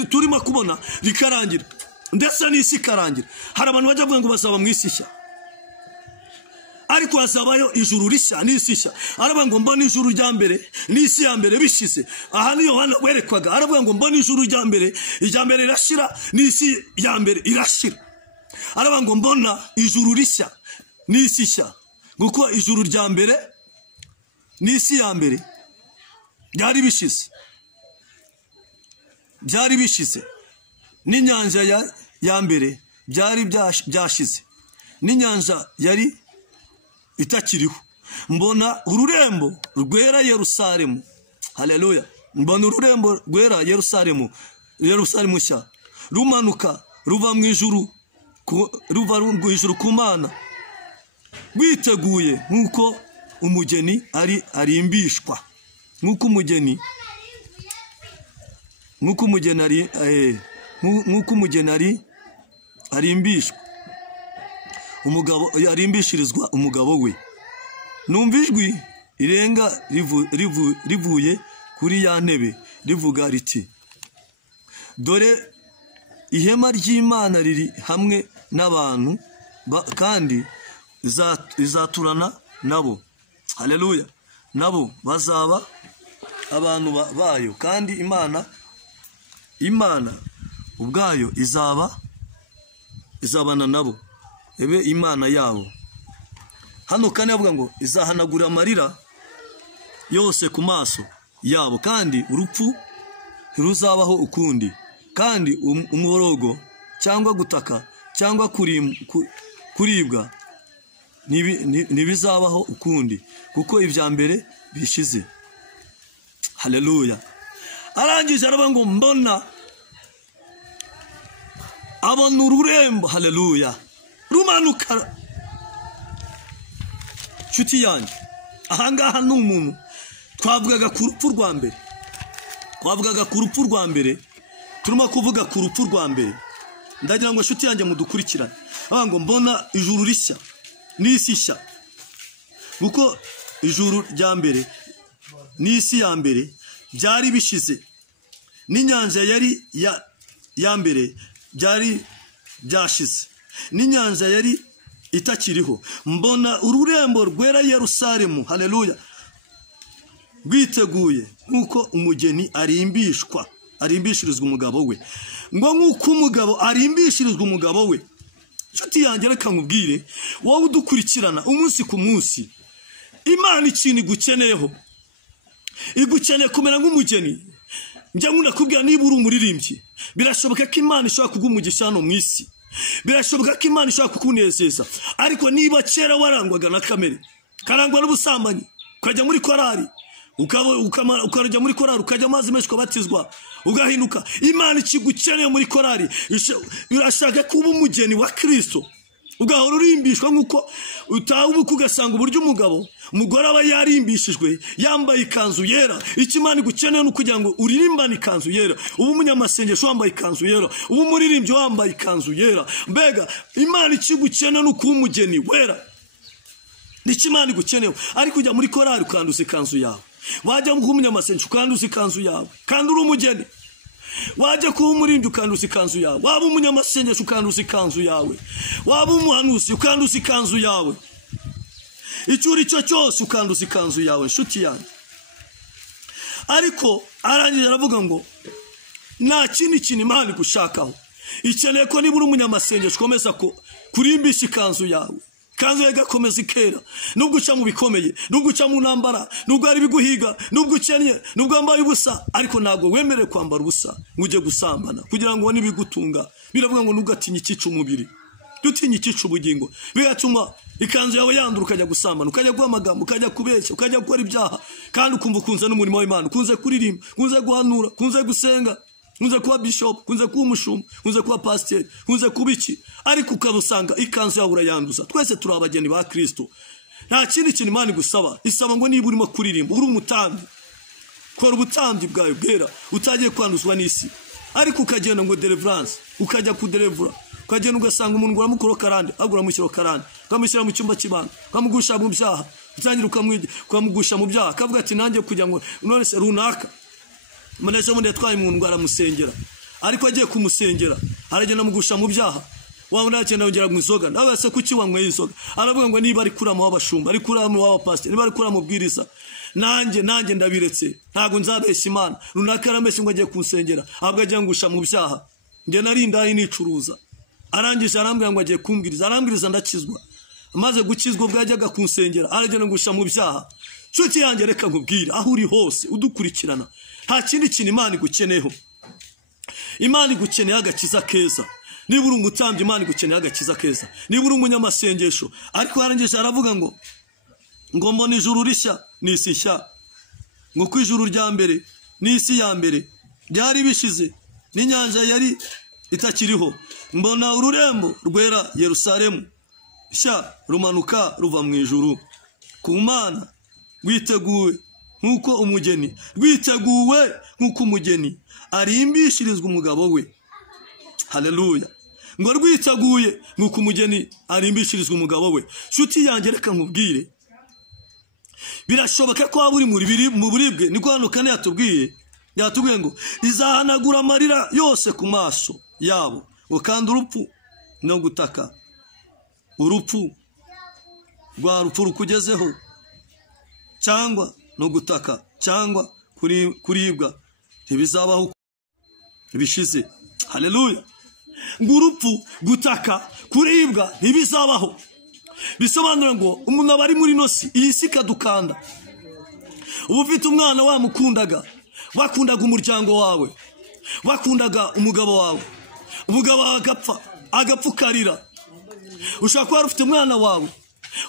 turimo kubona rikarangira, ndetse n'isi ikarangira. Hari abantu bajya kuvuga ngo bazaba mu isi nshya, ariko hazabayo ijuru rishya n'isi nshya. Aravuga ngo mbona ijuru rya mbere n'isi ya mbere bishize. Aha ni Yohana werekwaga, aravuga ngo mbona ijuru rya mbere rirashira n'isi ya mbere irashira. Aravuga ngo mbona ijuru rishya n'isi nshya, kuko ijuru rya mbere n'isi ya mbere byari bishize, n'inyanja ya mbere byari byashize, n'inyanja yari itakiriho. Mbona ururembo rwera Yerusalemu, haleluya, mbona ururembo rwera Yerusalemu nshya rumanuka ruva mu ijuru ku Mana, rwiteguye nk'uko umugeni arimbishwa, nk'uko umugeni arimbishwa, umugabo arimbishirizwa umugabo we. Numva ijwi rirenga rivuye kuri ya ntebe rivuga riti, dore ihema ry'Imana riri hamwe n'abantu, kandi izaturana nabo, haleluya, nabo bazaba abantu bayo, kandi Imana ubwayo izabana nabo ebe Imana yabo. Hano kandi avuga ngo izahanagura amarira yose ku maso yabo, kandi urupfu ntiruzabaho ukundi, kandi umuborogo cyangwa gutaka cyangwa kuribwa ntibizabaho ukundi, kuko ibya mbere bishize. Haleluya. Arangije aravuga ngo mbona abona ururembo, haleluya, rumanuka. Nshuti yanjye, ahangaha ni umuntu twavugaga ku rupfu rwa mbere, turimo kuvuga ku rupfu rwa mbere. Ndagira ngo nshuti yanjye mudukurikirane. Avuga ngo mbona ijuru rishya n'isi nshya, kuko ijuru rya mbere n'isi ya mbere byari bishize, n'inyanja yari ya mbere byari byashize, n'inyanja yari itakiriho. Mbona ururembo rwera Yerusalemu, haleluya, rwiteguye nk'uko umugeni arimbishirizwa umugabo we. Ngo nk'uko umugabo arimbishirizwa umugabo we. Nshuti yanjye, reka nkubwire wowe udukurikirana umunsi ku munsi, Imana ikintu igukeneyeho, igukeneye kumera nk'umugeni. Njya nkunda kubwira, niba uri umuririmbyi, birashoboka ko Imana ishobora kuguha umugisha hano mu isi, birashoboka ko Imana ishobora kukunezeza. Ariko niba kera warangwaga na kamere, karangwa n'ubusambanyi, ukajya muri korari, ukajya muri korari, ukajya amazi menshi ukabatizwa, ugahinuka, Imana ikigukeneye muri korari irashaka kuba umugeni wa Kristo, ugahora urimbishwa nk'uko utahubuka, ugasanga uburyo umugore aba yarimbishijwe, yambaye ikanzu yera. Icyo Imana igukeneye ni ukugira ngo uririmbane ikanzu yera, uba umunyamasengesho wambaye ikanzu yera, uba umuririmbyi wambaye ikanzu yera. Mbega Imana ikigukeneye ni ukuba umugeni wera, nicyo Imana igukeneye. Ariko ujya muri korari ukanduza ikanzu yawe, wajya kuba umunyamasengesho ukanduza ikanzu yawe kandi uri umugeni, wajya kuba umuririmbyi ukanduza ikanzu yawe, waba umunyamasengesho ukanduza ikanzu yawe, waba umuhanuzi ukanduza ikanzu yawe, icyo uri cyo cyose ukanduza ikanzu yawe, nshuti yanjye. Ariko arangije aravuga ngo nta kindi kintu Imana igushakaho, ikeneye ko niba uri umunyamasengesho ukomeza kurimbisha ikanzu yawe, ikanzu yawe igakomeza ikera, nubwo uca mu bikomeye, nubwo uca mu ntambara, nubwo hari ibiguhiga, nubwo ukennye, nubwo wambaye ubusa, ariko ntabwo wemerewe kwambara ubusa ngo ujye gusambana kugira ngo ubone ibigutunga. Biravuga ngo ntugatinye icyica umubiri, dutinye icyica ubugingo, bigatuma ikanzu yawe yandura, ukajya gusambana, ukajya guha amagambo, ukajya kubeshya, ukajya gukora ibyaha, kandi ukumva ukunze n'umurimo w'Imana, ukunze kuririmba, ukunze guhanura, ukunze gusenga, ukunze kuba bishop, ukunze kuba umushumba, ukunze kuba pasiteri, ukunze kuba iki, ariko ukabusanga ikanzu yawe urayanduza. Twese turi abageni ba Kristo. Nta kindi kintu Imana igusaba, isaba ngo niba urimo kuririmba, uri umutambyi, kora ubutambyi bwawe bwera, utagiye kwanduzwa n'isi. Ariko ukagenda ngo deliverance, ukajya kudelivura, ukagenda ugasanga umuntu uramukora karande, agura mushyiro karande, ukamushyira mu cyumba cy'ibanga, ukamugusha mu byaha, utangira ukamugusha mu byaha, akavuga ati nanjye kugira ngo none se runaka Maneze mundi yatwaye umuntu ngo aramusengera, ariko agiye kumusengera aragenda mugusha mu byaha. Wawe ndagenda yongera mu izoga, nawe se kuki wanyweye izoga? Aravuga ngo niba ari kuramo w'abashumba, ari kuramo w'abapasiteri, niba ari kuramo bwiriza, nanjye ndabiretse, ntago nzabeshya Imana. Runaka arameshe ngo agiye kunsengera, ahubwo agiye ngusha mu byaha, nge narindaye nicuruza. Arangije arambwira ngo agiye kumbwiriza, arambwiriza ndakizwa. Amaze gukizwa ubwo yajyaga kunsengera, aragenda ngusha mu byaha. Nshuti yanjye, reka nkubwire, aho uri hose udukurikirana, nta kindi kintu Imana igukeneyeho. Imana igukeneye agakiza keza. Niba uri umutambyi, Imana igukeneye agakiza keza. Niba uri umunyamasengesho. Ariko yarangije aravuga ngo mbona ijuru rishya n'isi nshya, ngo ku ijuru rya mbere n'isi ya mbere byari bishize, n'inyanja yari itakiriho. Mbona ururembo rwera Yerusalemu nshya rumanuka ruva mu ijuru ku Mana, rwiteguwe nk'uko umugeni arimbishirizwa umugabo we. Haleluya. Ngo rwiteguye nk'uko umugeni arimbishirizwa umugabo we. Nshuti yanjye, reka nkubwire, birashoboka ko waba uri mu buribwe. Niko hano kane yatubwiye ngo izahanagura amarira yose ku maso yabo, ngo kandi urupfu no gutaka, urupfu rukugezeho, cyangwa no gutaka cyangwa kuribwa ntibizabaho bishize. haleluya. ngo urupfu gutaka kuribwa ntibizabaho. Bisobanura ngo umuntu aba ari muri nosi iyi si kadukanda. Uba ufite umwana wamukundaga, wakundaga umuryango wawe, wakundaga umugabo wawe, umugabo wawe agapfa ukarira. Ushaka kuba ufite umwana wawe,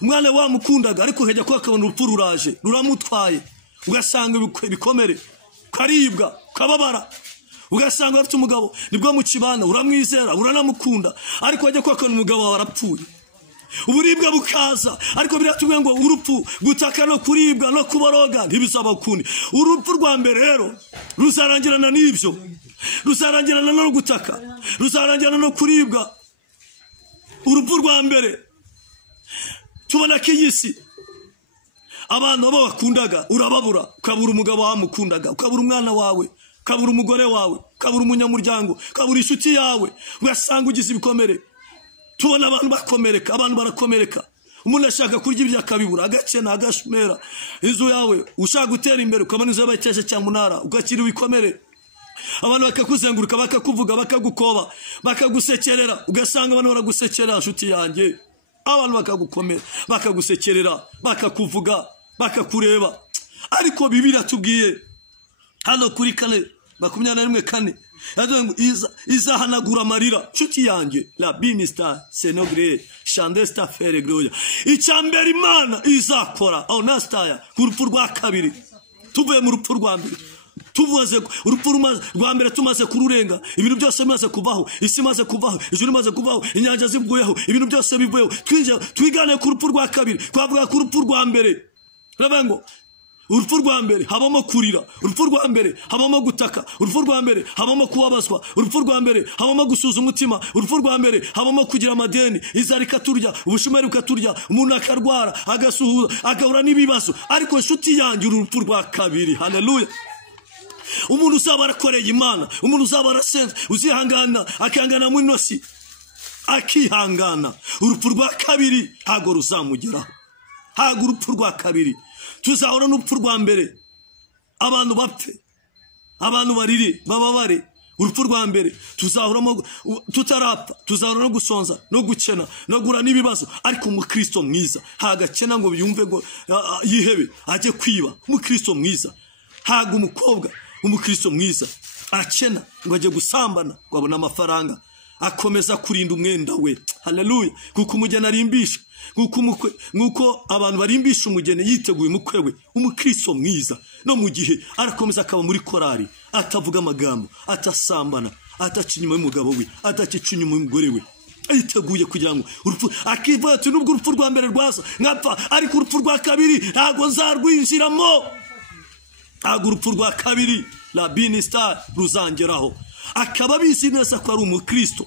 umwana wamukundaga ariko ukajya kuba akabona urupfu ruraje ruramutwaye, ugasanga ibikomere, ukaribwa ukababara. Ugasanga afite umugabo nibwo mukibana uramwizera uranamukunda ariko wajya kuba akabona umugabo wawe arapfuye. Uburibwa bukaza ariko biratubwiye ngo urupfu gutaka no kuribwa no kuboroga ntibizaba ukundi. Urupfu rwa mbere rero ruzarangirana n'ibyo, ruzarangirana no gutaka, ruzarangirana no kuribwa. Urupfu rwa mbere tubona ko iyi si abantu babo bakundaga urababura, ukabura umugabo wamukundaga, ukabura umwana wawe, ukabura umugore wawe, ukabura umunyamuryango, ukabura inshuti yawe, ugasanga ugize ibikomere. Tubona abantu bakomereka, abantu barakomereka. Umuntu ashaka kurya ibyo akabibura, agakena, agashumera. Inzu yawe ushaka gutera imbere ukabona inzu y'abacyesha cya munara ugakira ibikomere. Abantu bakakuzenguruka, bakakuvuga, bakagukoba, bakagusekerera. Ugasanga abantu baragusekerera inshuti yanjye. Abantu bakagukomera, bakagusekerera, bakakuvuga, bakakureba. Ariko Bibiliya tubwiye hano kuri 4:21 izahanagura amarira. Nshuti yanjye la binista senogre chandesta fere gloria. Icyambere Imana izakora onastaya ku rupfu rwa kabiri. Tuvuye mu rupfu rwa mbere, tuvuze urupfu rwa mbere tumaze kururenga, ibintu byose bimaze kuvaho, isi imaze kuvaho, ijuru imaze kuvaho, inyanja zivuyeho, ibintu byose bivuyeho. Twigane ku rupfu rwa kabiri. Twavuga ku rupfu rwa mbere rabango urupfu rwa mbere habamo kurira, urupfu rwa mbere habamo gutaka, urupfu rwa mbere habamo kubabazwa, urupfu rwa mbere habamo gusuza umutima, urupfu rwa mbere habamo kugira amadeni, inzara ikaturya, ubushomeri bukaturya, umuntu akarwara, agasuhuza, agahura n'ibibazo. Ariko nshuti yanjye urupfu rwa kabiri, haleluya. Umuntu uzaba arakoreye Imana, umuntu uzaba arasenze, uzihangana, akihangana muri nosi, akihangana, urupfu rwa kabiri ntago ruzamugeraho. Ntago urupfu rwa kabiri. Tuzahora n'urupfu rwa mbere, abantu bapfe, abantu bariri, bababare. Urupfu rwa mbere tuzahoramo tutarapfa, tuzahora no gusonza, no gukena, no gura n'ibibazo. Ariko umukristo mwiza hagakena ngo byumve ngo yihebe ajye kwiba. Umukristo mwiza haga umukobwa, umukristo mwiza akena ngo ajye gusambana ngo abone amafaranga, akomeza kurinda umwenda we. Haleluya. Kuko umugeni arimbisha, nkuko abantu barimbisha umugeni yiteguye umukwe we. Umukristo mwiza no mu gihe arakomeza akaba muri korari, atavuga amagambo, atasambana, atacinyuma y'umugabo we, atacinyuma y'umugore we, yiteguye kugira ngo urupfu akivuga ati nubwo urupfu rwa mbere rwaza ngapfa, ariko urupfu rwa kabiri ntago nzarwinjiramo. Ntago urupfu rwa kabiri la binista ruzangeraho. Akaba bizi neza ko ari umukristo.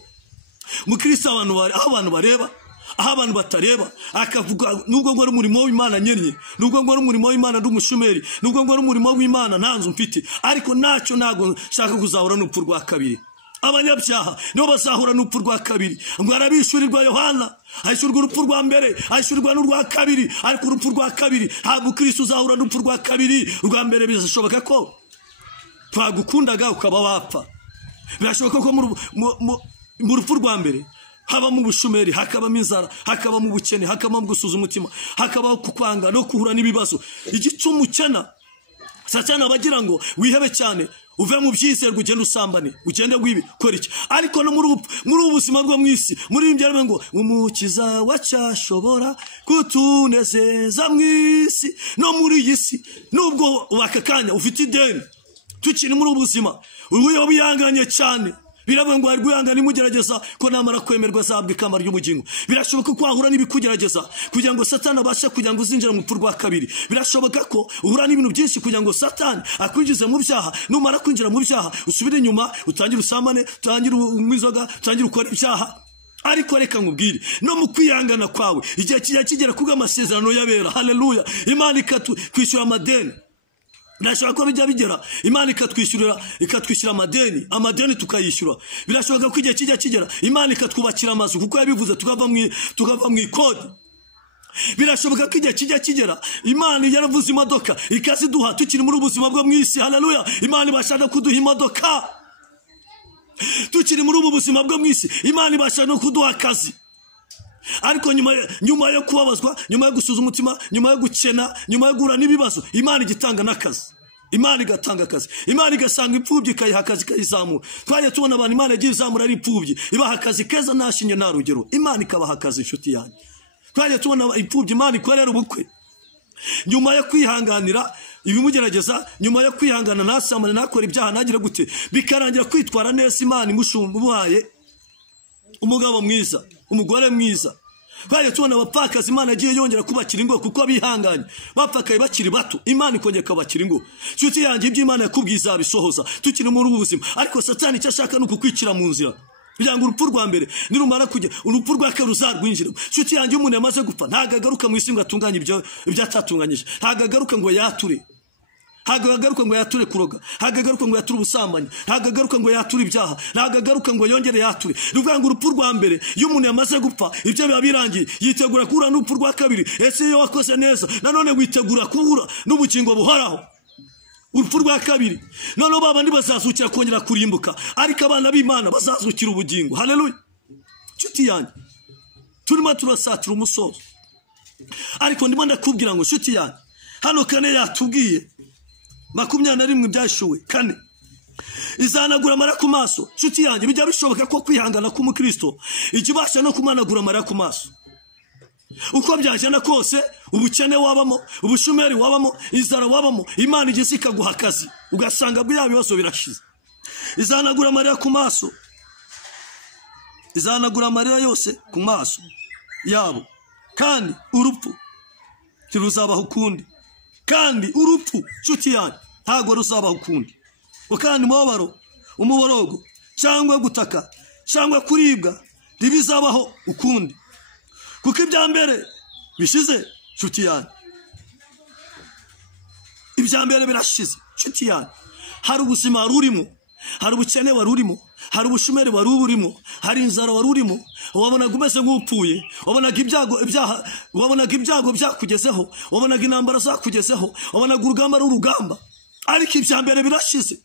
Umukristo abantu bareba, aho abantu batareba, akavuga nubwo ngo ari umurimo w'Imana nyennye, nubwo ngo ari umurimo w'Imana ndumushumeri, nubwo ngo ari umurimo w'Imana ntanzu mfite, ariko ntacyo ntago nshaka kuzahura n'urupfu rwa kabiri. Abanyabyaha nibo bazahura n'urupfu rwa kabiri. Ngo arabishurirwa Yohana, ayishyurwa urupfu rwa mbere, ayishyurwa n'urwa kabiri, ariko urupfu rwa kabiri ntabwo Kristo uzahura n'urupfu rwa kabiri. Urwa mbere bizashoboka ko twagukundaga ukaba wapfa. Birashoboka ko mu rupfu rwa mbere habamo ubushumeri, hakabamo inzara, hakabamo ubukene, hakabamo gusuza umutima, hakabaho kukwanga no kuhura n'ibibazo. Igicumu cyana Satani abagira ngo wihebe cyane, uve mu byizerwa ugende usambane, ugende wibi kora iki. Ariko no muri ubuzima bwo mwisi, muri imbyarame ngo umukiza wacyashobora kutunezeza mwisi no muri iyi si. Nubwo wakakanya ufite ideni, tukiri muri ubuzima uruyo biyanganye cyane, biravuga ngo ari guyanga nimugerageza ko namara kwemerwa zabwe ikamba ry'ubugingo. Birashoboka ko ahura n'ibikugerageza kugira ngo Satani abashe kugira ngo uzinjira mu rupfu rwa kabiri. Birashoboka ko uhura n'ibintu byinshi kugira ngo Satani akwinjize mu byaha. Numara kwinjira mu byaha usubire inyuma, utangire usambane, utangire umwizoga, utangire ukora ibyaha. Ariko reka nkubwire, no mu kwihangana kwawe igihe kijya kigera kubwa amasezerano y'abera. Haleluya. Imana ikatwishyura amadeni. Birashoboka ko bijya bigera Imana ikatwishyura amadeni tukayishyura. Birashoboka ko igihe kijya kigera Imana ikatwubakira amazu kuko yabivuze tukava mu ikodi. Birashoboka ko igihe kijya kigera Imana yaravuze imodoka ikaziduha tukiri muri ubuzima bwo mwisi. Haleluya. Imana ibashaka kuduha imodoka. tukiri muri ubu buzima bwo mu isi Imana ibasha no kuduha akazi. Ariko nyuma yo kubabazwa, nyuma yo gusuza umutima, nyuma yo gukena, nyuma yo guhura n'ibibazo, Imana igitanga n'akazi. Imana igatanga akazi. Imana igasanga impfubyi ikayiha akazi kayizamura. Twaje tubona abantu Imana yagiye izamura ari impfubyi, ibaha akazi keza nta shinge nta rugero. Imana ikabaha akazi inshuti yanjye. Twaje tubona impfubyi Imana ikorera ubukwe. Nyuma yo kwihanganira ibimugerageza, nyuma yo kwihangana nasamane nakora ibyaha nagira gute, bikarangira kwitwara neza Imana imushumbuye umugabo mwiza, umugore mwiza. Twaje tubona abapfakazi Imana yagiye yongera kubakira ingo kuko bihanganye, bapfakaye bakiri bato, Imana ikongera kabakira ingo. Nshuti yanjye ibyo Imana yakubwiza bisohoza tukiri muri ubu buzima. Ariko Satani icyo ashaka ni ukukwicira mu nzira, kugira ngo urupfu rwa mbere nirumara kujya urupfu rwa kabiri ruzarwinjira. Nshuti yanjye umuntu yamaze gupfa ntago agaruka mu isi ngo atunganye ibyo atatunganyije, ntago agaruka ngo yature, ntago agaruka ngo yature kuroga, ntago agaruka ngo yature ubusambanyi, ntago agaruka ngo yature ibyaha, ntago agaruka ngo yongere yature. Ruvuga ngo urupfu rwa mbere iyo umuntu yamaze gupfa ibyo biba birangiye, yitegura kuhura n'urupfu rwa kabiri. Ese iyo wakoze neza nanone witegura kuhura n'ubugingo buhoraho, urupfu rwa kabiri. None babandi bazazukira kongera kurimbuka, ariko abana b'Imana bazazukira ubugingo. Haleluya. Nshuti yanjye turimo turasatira umusozo, ariko ndimo ndakubwira ngo nshuti yanjye hano kane yatubwiye 21 byashuwe kane izanagura amara ku maso. Nshuti yanjye bijya bishoboka ko kwihangana k'umukristo ikibasha no kumanagura amara ku maso. Uko byajana kose, ubukene wabamo, ubushumeri wabamo, inzara wabamo, Imana igeze ikaguha akazi ugasanga bya bibazo birashize. Izanagura amarira ku maso, izanagura amarira yose ku maso yabo, kandi urupfu tiruzabaho ukundi, kandi urupfu nshuti yanjye ntago ruzabaho ukundi. Kandi umuborogo cyangwa gutaka cyangwa kuribwa ntibizabaho ukundi, kuko ibya mbere bishize. Nshuti yanjye ibya mbere birashize. Nshuti yanjye hari ubuzima warurimo, hari ubukene warurimo, hari ubushumeri warurimo, hari inzara warurimo, wabonaga umeze nk'upfuye, wabonaga ibyago byakugezeho, wabonaga intambara zakugezeho, wabonaga urugamba rw'urugamba. Ariko ibya mbere birashize,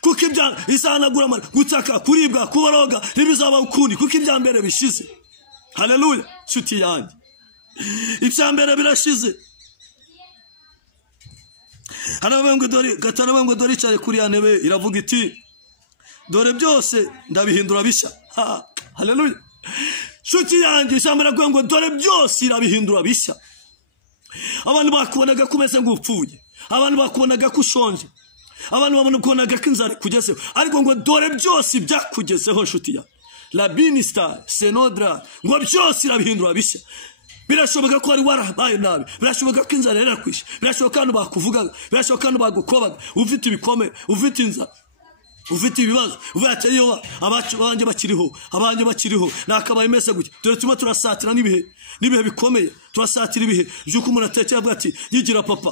kuko ibya izanagura gutaka kuribwa kuboroga ntibizaba ukundi, kuko ibya mbere bishize. Haleluya. Nshuti yanjye ibya mbere birashize. Gatarabango dore icare kuri ya ntebe iravuga iti dore byose ndabihindura bishya. Haleluya. Nshuti yanjye ijambo riravuga ngo dore byose irabihindura bishya. Abantu bakubonaga kumeze nk'upfuye, abantu bakubonaga ko ushonje, abantu babonaga ko inzara kugezeho, ariko ngo dore byose byakugezeho. Nshuti yanjye la binista senodra ngo byose irabihindura bishya. Birashoboka ko ari warabaye nabi, birashoboka ko inzara yarakwishe, birashoboka ko bakuvugaga, birashoboka ko bagukobaga, ufite ibikomere, ufite inzara, ufite ibibazo, uvate yo abacu banje bakiriho nakabaye mese gutya. Dore tuma turasatira nibihe bikomeye, turasatira ibihe byuko umuntu atekera avuga ati yigira papa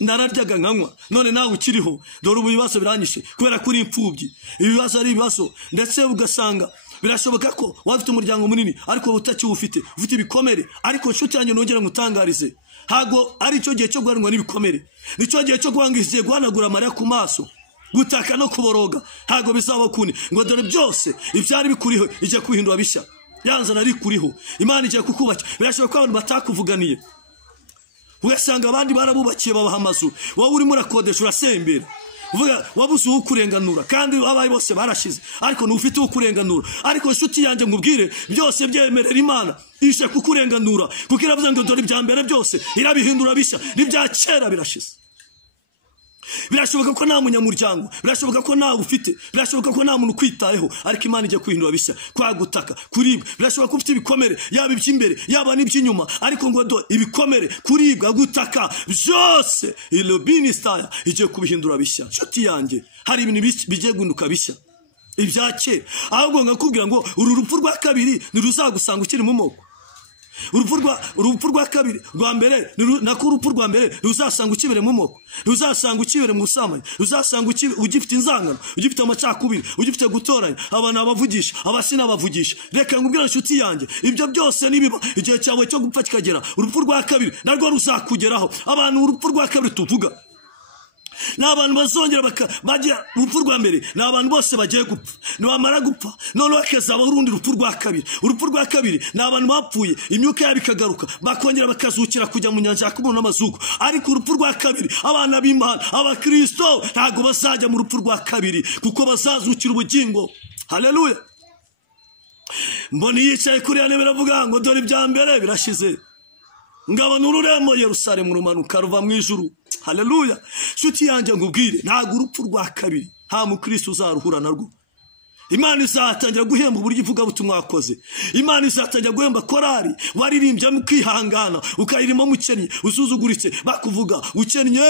nararyaga nkanywa none nawe ukiriho. Dore ubu bibazo biranyishe kubera kuri impfubyi, ibibazo ari ibibazo, ndetse ugasanga birashoboka ko wafite umuryango munini ariko ufite ibikomere. Ariko nshuti yanjye nongera ngutangarize, hago ari cyo gihe cyo guhanwa n'ibikomere, nicyo gihe cyo guhangiziye guhanagura amarira ku maso, gutaka no kuboroga. Hago bizaba kundi ngo dore byose ibyari bikuriho ije kuhindura bishya. Yanza nari kuriho, Imana ije kukubaka. Birashoboka ko abantu batakuvuganiye, ugasanga abandi barabubakiye babaha amazu, wowe urimo urakodesha urasembera, uvuga wabuze ukurenganura, kandi abaye bose barashize, ariko ntufite ukurenganura. Ariko nshuti yanjye nkubwire byose byemerera Imana ishe kukurenganura, kuko iravuze ngo dore ibya mbere byose irabihindura bishya, n'ibya kera birashize. Birashoboka ko nta munyamuryango, birashoboka ko nta ufite, birashoboka ko nta muntu kwitayeho, ariko Imana ije kuhindura bishya. Kwa gutaka kuribwa, birashoboka ko ufite ibikomere, yaba iby'imbere yaba n'iby'inyuma, ariko ngo do ibikomere kuribwa gutaka byose ilobinistaya ije kubihindura bishya. Nshuti yanjye hari ibintu bigiye guhinduka bishya ibya kera. Ahubwo ngakubwira ngo uru rupfu rwa kabiri ntiruzagusanga ukiri mu moko. Urupfu rwa kabiri rwa mbere nako urupfu rwa mbere ruzasanga ukibere mu moko, ruzasanga ukibere mu busambanyi, ruzasanga ugifite inzangano, ugifite amacakubiri, ugifite gutoranya, abantu abavugisha, abasina abavugisha. Reka ngubwira nshuti yanjye ibyo byose nibiba igihe cyawe cyo gupfa kikagera, urupfu rwa kabiri narwo ruzakugeraho. Abantu urupfu rwa kabiri tuvuga ni abantu bazongera bajya urupfu rwa mbere ni abantu bose bagiye gupfa nibamara gupfa noneho hakazabaho urundi rupfu rwa kabiri urupfu rwa kabiri ni abantu bapfuye imyuka yabo ikagaruka bakongera bakazukira kujya mu nyanja y'akabunu n'amazuku ariko urupfu rwa kabiri abana b'Imana abakristo ntabwo bazajya mu rupfu rwa kabiri kuko bazazukira ubugingo haleluya mbona yicaye kuri ane biravuga ngo dore ibya mbere birashize ngabona ururembo Yerusalemu rumanuka ruva mu ijuru haleluya shuti yanjye ngubwire ntabwo urupfu rwa kabiri nta mukristo uzaruhura narwo Imana izatangira guhemba uburyo ivuga butumwa wakoze Imana izatangira guhemba korari waririmbye mu kwihangana ukayirimo mukennye usuzuguritse bakuvuga ukennye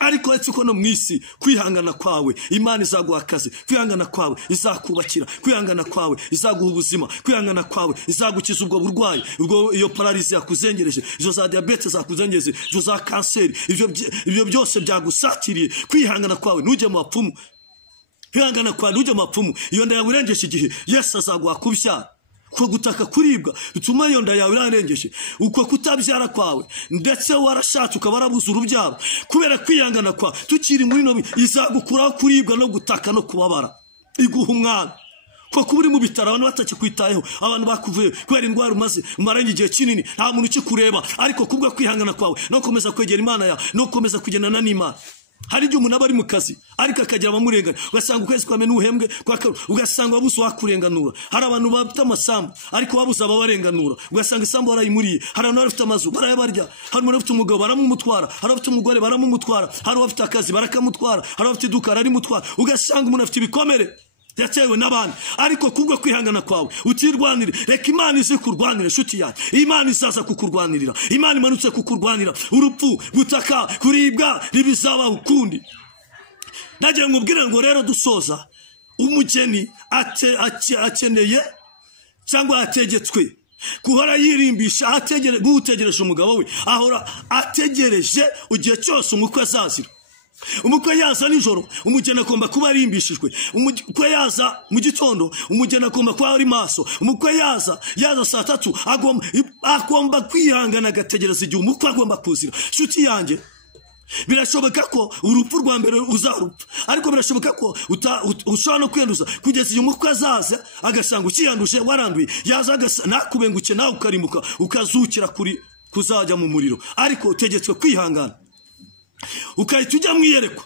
ariko etse ko no mwisi kwihangana kwawe Imana izaguha akazi kwihangana kwawe izakubakira kwihangana kwawe izaguha ubuzima kwihangana kwawe izagukiza ubwo burwayi ubwo iyo paralize yakuzengereje izo za diabete zakuzengereje izo za kanseri ibyo byose byagusatiriye kwihangana kwawe nuje mu bapfumu kwihangana kwawe nuje mu bapfumu iyo nda yaburengeshe igihe Yesu azaguha kubyara ko gutaka kuribwa bituma iyo nda yawe irarengeje uko kutabyara kwawe ndetse warashatse ukabarabuza urubyaro kubera kwihangana kwa tukiri muri no izagukuraho kuribwa no gutaka no kubabara iguha umwana ko kuburi mu bitaro abantu batakikwitayeho abantu bakuvuye kubera indwara umaze umaranye igihe kinini nta muntu ukikureba ariko kubwa kwihangana kwawe no komeza kwegera Imana yawe no komeza kugendana n'Imana hari igihe umuntu aba ari mu kazi ariko akagira abamurenganya ugasanga ukwezi kwame n'uhembwe ugasanga wabuze wakurenganura hari abantu bafite amasambu ariko wabuze ababarenganura ugasanga isambu barayimuriye hari abantu bafite amazu barayabarya hari abantu bafite umugabo baramumutwara hari abafite umugore baramumutwara hari abafite akazi barakamutwara hari abafite iduka barimutwara ugasanga umuntu afite ibikomere yatewe n'abandi ariko kubwo kwihangana kwawe utirwanire reka Imana ize kurwanira shuti yawe Imana izaza kukurwanirira Imana imanutse kukurwanira urupfu gutaka kuribwa ribizaba ukundi nagiye ngubwira ngo rero dusoza umugeni akeneye cyangwa ategetswe kuhora yirimbisha gutegereje umugabo we ahora ategereje ugiye cyose umukwe azazira umukwe yaza nijoro umugeni akomba kuba arimbishijwe umukwe yaza mu gitondo umugeni akomba kuba ari maso umukwe yaza saa 3 agomba kwihangana agategereza igihe umukwe agomba kuzira shuti yanjye birashoboka ko urupfu rwa mbere uzarupfa ariko birashoboka ko ushobora no kwiyanduza kugeza igihe umukwe azaza agasanga ukiyanduje waranduye yaza nakubenguke nawe ukarimuka ukazukira kuzajya mu muriro ariko utegetswe kwihangana ukahita ujya mwiyerekwa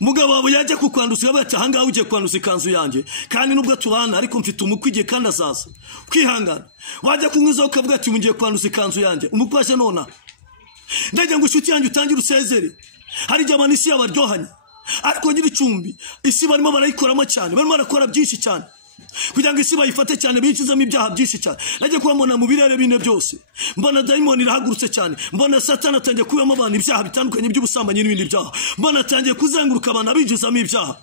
mugabo wawe yajya kukwanduza bati ahangaha ugiye kwanduza ikanzu yanjye kandi nubwo tubana ariko mfite umukwe igihe kandi azaza kwihangana wajya kunyuza ukavuga ati mugiye kwanduza ikanzu yanjye umukwe aje nona ndagira ngo inshuti yanjye utangire usezere hari igihe abantu isi yabaryohanye ariko nyir'icumbi isi barimo barayikoramo cyane barimo barakora byinshi cyane kugira ngo isi bayifate cyane binjizamo ibyaha byinshi cyane nagiye kuba mbona mu birere bine byose mbona dayimoni irahagurutse cyane mbona satani atangiye kubamo abantu ibyaha bitandukanye by'ubusambanyi n'ibindi byaha mbona atangiye kuzenguruka abantu abinjizamo ibyaha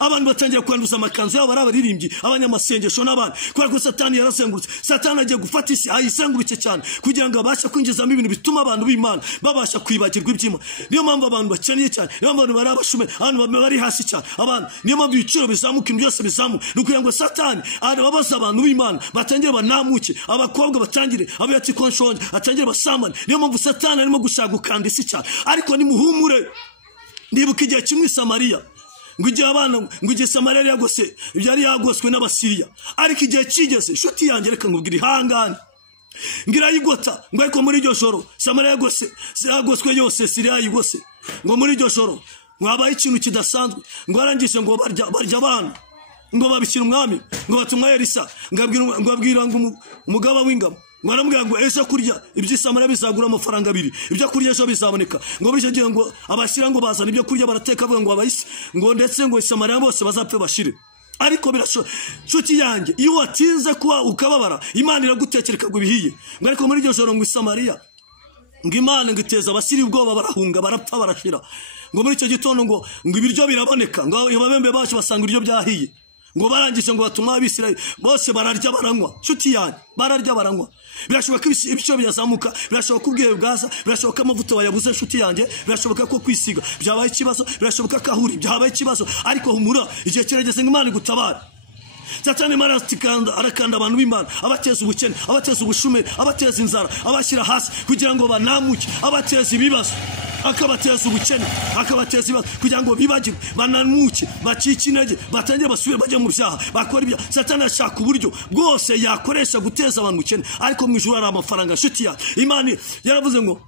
abantu batangira kwanduza amakanzu yabo barabaririmbyi abanyamasengesho n'abandi kubera ko satani yarasengurutse satani agiye gufata isi ayisengurutse cyane kugira ngo abashe kwinjizamo ibintu bituma abantu b'Imana babasha kwibagirwa iby'Imana niyo mpamvu abantu bakeneye cyane niyo mpamvu bari abashume abantu bari hasi cyane abantu niyo mpamvu ibiciro bizamuka ibintu byose bizamuka ni ukugira ngo satani ababaza abantu b'Imana batangire banamuke abakobwa batangire abiyati konshonje atangire basamane niyo mpamvu satani arimo gushaka gukanda isi cyane ariko nimuhumure ndibuka igihe kimwe Samariya ngugiye Samariya yagose byari yagoswe n'Abasiriya ariko igihe kigeze shuti yanjye reka ngubwira ihangane ngira yigota ngo ariko muri iryo joro Samariya yagoswe yose Siriya yigose ngo muri iryo joro mwabaye ikintu kidasanzwe ngo arangise ngo barya abana ngo babikira umwami ngo batumwa Elisa ngabwira ngo umugaba w'ingabo ngo aramubwira ngo ejo kurya iby'isamariya bizagura amafaranga 2 ibyo kurya ejo bizaboneka ngo bije gihe ngo abashyira ngo bazana ibyo kurya barateka avuga ngo abayisi ngo ndetse ngo Samariya bose bazapfe bashire ariko birasho nshuti yanjye iyo watinze kuba ukababara Imana iragutekereka ngo bihiye ngo ariko muri iryo joro ngo Samariya ngo Imana ngiteza abasiri ubwoba barahunga barapfa barashira ngo muri icyo gitondo ngo ibiryo biraboneka ngo ababembe bacu basanga ibiryo byahiye ngo barangise ngo batumwa Abisirayeli bose bararya baranywa nshuti yanjye bararya baranywa birashoboka ibico byazamuka birashoboka ubwiye bwaza birashoboka amavuta wayabuze nshuti yanjye birashoboka ko kwisiga byabaye ikibazo birashoboka kahuri byabaye ikibazo ariko humura igihe kirageze ngo Imana igutabara Satani arakanda abantu b'Imana abateza ubukene abateza ubushumeri abateza inzara abashyira hasi kugira ngo banamuke abateza ibibazo akabateza ubukene, akabateza ibibazo kugira ngo bibagirwe, bananuke, bacike intege, batangiye basubire bajya mu byaha, bakora ibyaha. Satani ashaka uburyo bwose yakoresha guteza abantu ubukene, ariko mu ijuru hari amafaranga. Nshuti yawe, Imana yaravuze ngo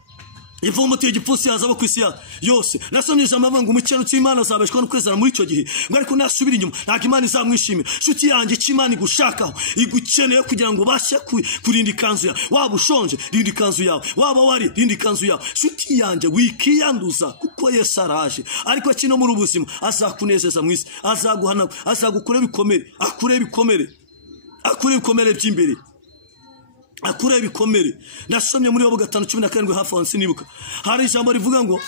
ivumbutiye igipfunsi yazaba ku isi yose. Nasomye ijambo avuga ngo umukiranutsi w'Imana azabeshwaho no kwezana muri icyo gihe, ngo ariko nasubira inyuma ntabwo Imana izamwishimira. Nshuti yanjye, icyo Imana igushakaho, igukeneye kugira ngo ubashe kurinda ikanzu yawe. Waba ushonje, rinda ikanzu yawe. Waba wari, rinda ikanzu yawe. Nshuti yanjye, wikiyanduza kuko Yesu araje, ariko kino muri ubuzima azakunezeza mu isi, azaguhana, azagukura ibikomere, akure ibikomere, akure ibikomere by'imbere, akure ibikomere. Nasomye muri Yobu 5:17 hafi aho sinibuka, hari ijambo rivuga ngo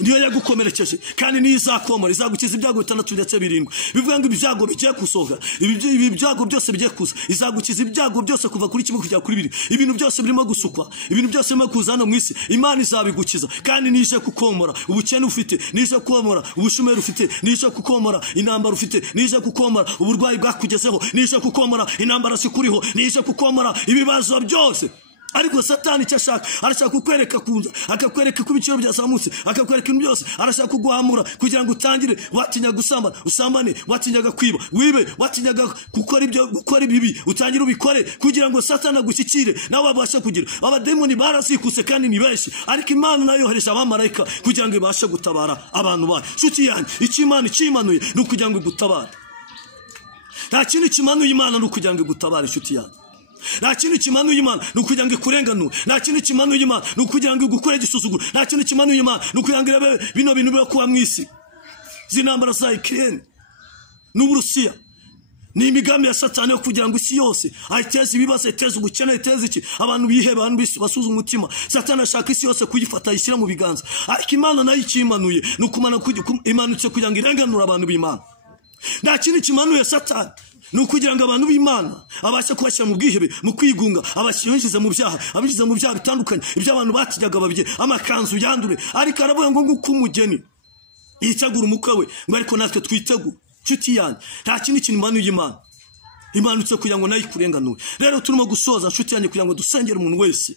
niyo yagukomerekeje kandi niyo izakomora, izagukiza ibyago 6 ndetse 7. Bivuga ngo ibyago bigiye kusohoka, ibi byago byose bigiye kuza, izagukiza ibyago byose kuva kuri 1 kujya kuri 2. Ibintu byose birimo gusukwa, ibintu byose birimo kuza hano mu isi, Imana izabigukiza kandi nije kukomora ubukene ufite, nije kukomora ubushumeri ufite, nije kukomora intambara ufite, nije kukomora uburwayi bwakugezeho, nije kukomora intambara zikuriho, nije kukomora ibibazo byose. Ariko Satani icyo ashaka, arashaka kukwereka kunza, akakwereka ko ibiciro byazamutse, akakwereka ibintu byose, arashaka kuguhamura kugira ngo utangire watinya gusambana, usambane, watinyaga kwiba, wibe, watinyaga gukora ibibi, utangire ubikore kugira ngo Satani agushyikire nawe abashe kugira. Abademoni barazikuse kandi ni benshi, ariko Imana nayo yohereje abamarayika kugira ngo ibashe gutabara abantu bayo. Nshuti yanjye, icyo Imana ikimanuye ni ukugira ngo igutabare. Nta kintu kimanuye Imana ni ukugira ngo igutabare. Nshuti yanjye, nta kintu kimanuye Imana ni ukugira ngo ikurenganure, nta kintu kimanuye Imana ni ukugira ngo igukure igisuzuguro, nta kintu kimanuye Imana ni ukugira ngo irebe bino bintu byo kuba mu isi. Zinambara za Ukraine n'Uburusiya ni imigambi ya Satani yo kugira ngo isi yose ayiteze ibibazo, iteze ubukene, iteze iki, abantu biheba, abantu basuza umutima. Satani ashaka isi yose kuyifata ayishyira mu biganza, ariko Imana nayo ikimanuye ni ukumana imanutse kugira ngo irenganure abantu b'Imana. Nta kintu kimanuye Satani ni ukugira ngo abantu b'Imana abashe kubashyira mu bwihebe, mu kwigunga, abashyinjize mu byaha, abishize mu byaha bitandukanye, ibyo abantu batinyaga babye, amakanzu yandure. Ariko aravuga ngo nguko umugeni yitegura umukwe we, ngo ariko natwe twitegure. Nshuti yanjye, nta kintu kimanuye Imana, imanutse kugira ngo nayo ikurenganure. Rero turimo gusoza, nshuti yanjye, kugira ngo dusengere umuntu wese,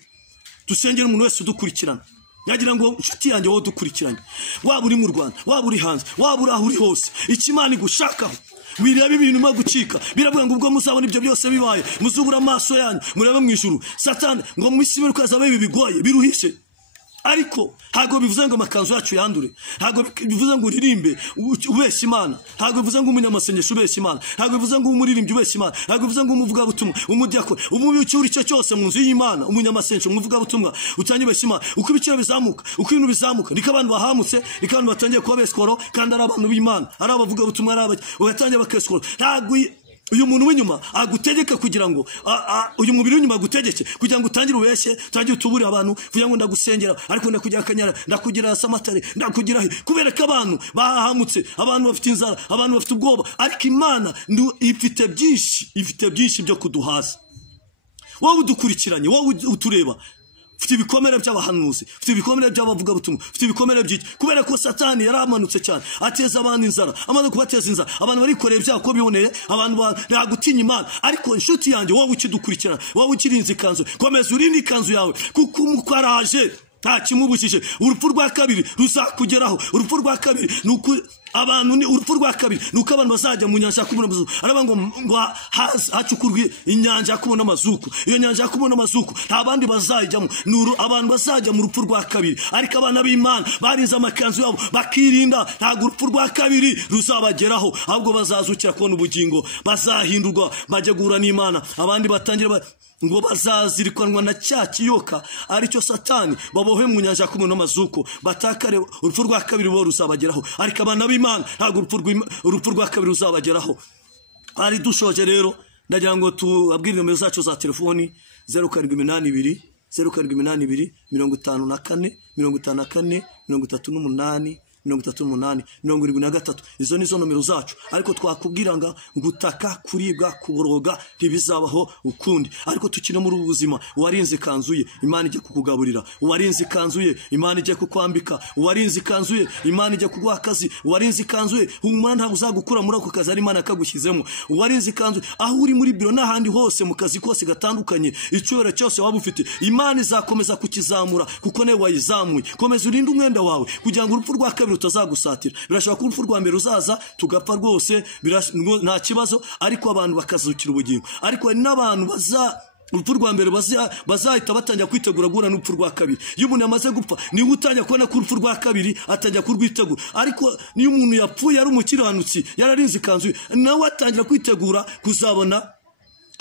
dusengere umuntu wese udukurikirana. Yagira ngo nshuti yanjye, wowe dukurikiranye, waba uri mu Rwanda, waba uri hanze, waba uri aho uri hose, icyo Imana igushakaho, wireba ibintu byo gucika. Biravuga ngo ubwo muzabona ibyo byose bibaye, muzubura amaso yanyu murebe mu ijuru. Satani ngo mu isi birukaza bibi bigoye, biruhishe, ariko ntabwo bivuze ngo amakanzu yacu yandure, ntabwo bivuze ngo uririmbe ubeshya Imana, ntabwo bivuze ngo umunyamasengesho ubeshya Imana, ntabwo bivuze ngo umuririmbyi ubeshya Imana, ntabwo bivuze ngo umuvugabutumwa, umudiyakoni, umucyuri cyo cyose mu nzu y'Imana, umunyamasengesho, umuvugabutumwa utanyibeshya Imana. Uko ibiciro bizamuka, uko ibintu bizamuka, niko abantu bahamutse, niko abantu batangiye kuba beskoro, kandi ari abantu b'Imana, ari abavugabutumwa, ari abaki, ugatangiye bakeskoro. Ntabwo uyu muntu w'inyuma agutegeka kugira ngo uyu mubiri w'inyuma agutegeke kugira ngo utangire ubeshye, utangire utubure abantu, kugira ngo ndagusengera ariko ndakugira akanyara, ndakugira Samatare, ndakugira kubera ko abantu bahamutse, abantu bafite inzara, abantu bafite ubwoba. Ariko Imana ifite byinshi byo kuduhaza. Wowe udukurikiranye, wowe utureba, ufite ibikomere by'abahanuzi, ufite ibikomere by'abavugabutumwa, ufite ibikomere by'iki, kubera ko Satani yaramanutse cyane, ateza abantu inzara, amaze kubateza inzara, abantu barikoreye ibyaha ko biboneye, abantu ntagutinya Imana. Ariko nshuti yanjye, wowe ukidukurikirana, wowe ukirinze ikanzu, komeza urinde ikanzu yawe, kuko umukwe araje, nta kimubujije. Urupfu rwa kabiri ruzakugeraho, urupfu rwa kabiri nuko abantu ni urupfu rwa kabiri nuko abantu bazajya mu nyanja kubona amazuku. Araba ngo hacukurwe inyanja kubona amazuku, iyo nyanja kubona amazuku nta bandi bazajyamo, abantu bazajya mu rupfu rwa kabiri. Ariko abana b'Imana barinze amakanzu yabo bakirinda, ntabwo urupfu rwa kabiri ruzabageraho, ahubwo bazazukira kubona ubugingo, bazahindurwa, bajya guhura n'Imana. Abandi batangira ngo bazazirikanwa na cya kiyoka aricyo Satani, babohe mu nyanja kubona amazuku, batakare urupfu rwa kabiri bo ruzabageraho. Ariko abana b'Imana ntabwo urupfu rwa kabiri ruzabageraho. Ari dushoje rero, ndagira ngo tubabwire nomero zacu za telefoni 0782 54 54 38 38 73. Izo nizo nomero zacu, ariko twakubwira nga gutaka, kuribwa, kuboroga ntibizabaho ukundi. Ariko tukine muri ubuzima, warinze kanzuye Imana ije kukugaburira, warinze kanzuye Imana ije kukwambika, warinze kanzuye Imana ije kuguha akazi, warinze kanzuye umwana ntabwo uzagukura muri ako kazi ari Imana akagushyizemo, warinze kanzuye aho uri muri biro n'ahandi hose mu kazi kose gatandukanye, icyubahiro cyose waba ufite Imana izakomeza kukizamura kuko nawe wayizamuye. Komeza urinde umwenda wawe kugira ngo urupfu rwa kabiri utazagusatira. Birashoboka ko urupfu rwa mbere ruzaza tugapfa rwose nta kibazo, ariko abantu bakazukira ubugingo. Ariko hari n'abantu urupfu rwa mbere bazahita batangira kwitegura guhura n'urupfu rwa kabiri. Iyo umuntu yamaze gupfa niwe utangira kubona ko urupfu rwa kabiri atangira kurwitegura. Ariko niyo umuntu yapfuye ari umukiranutsi yararinze ikanzu, nawe atangira kwitegura kuzabona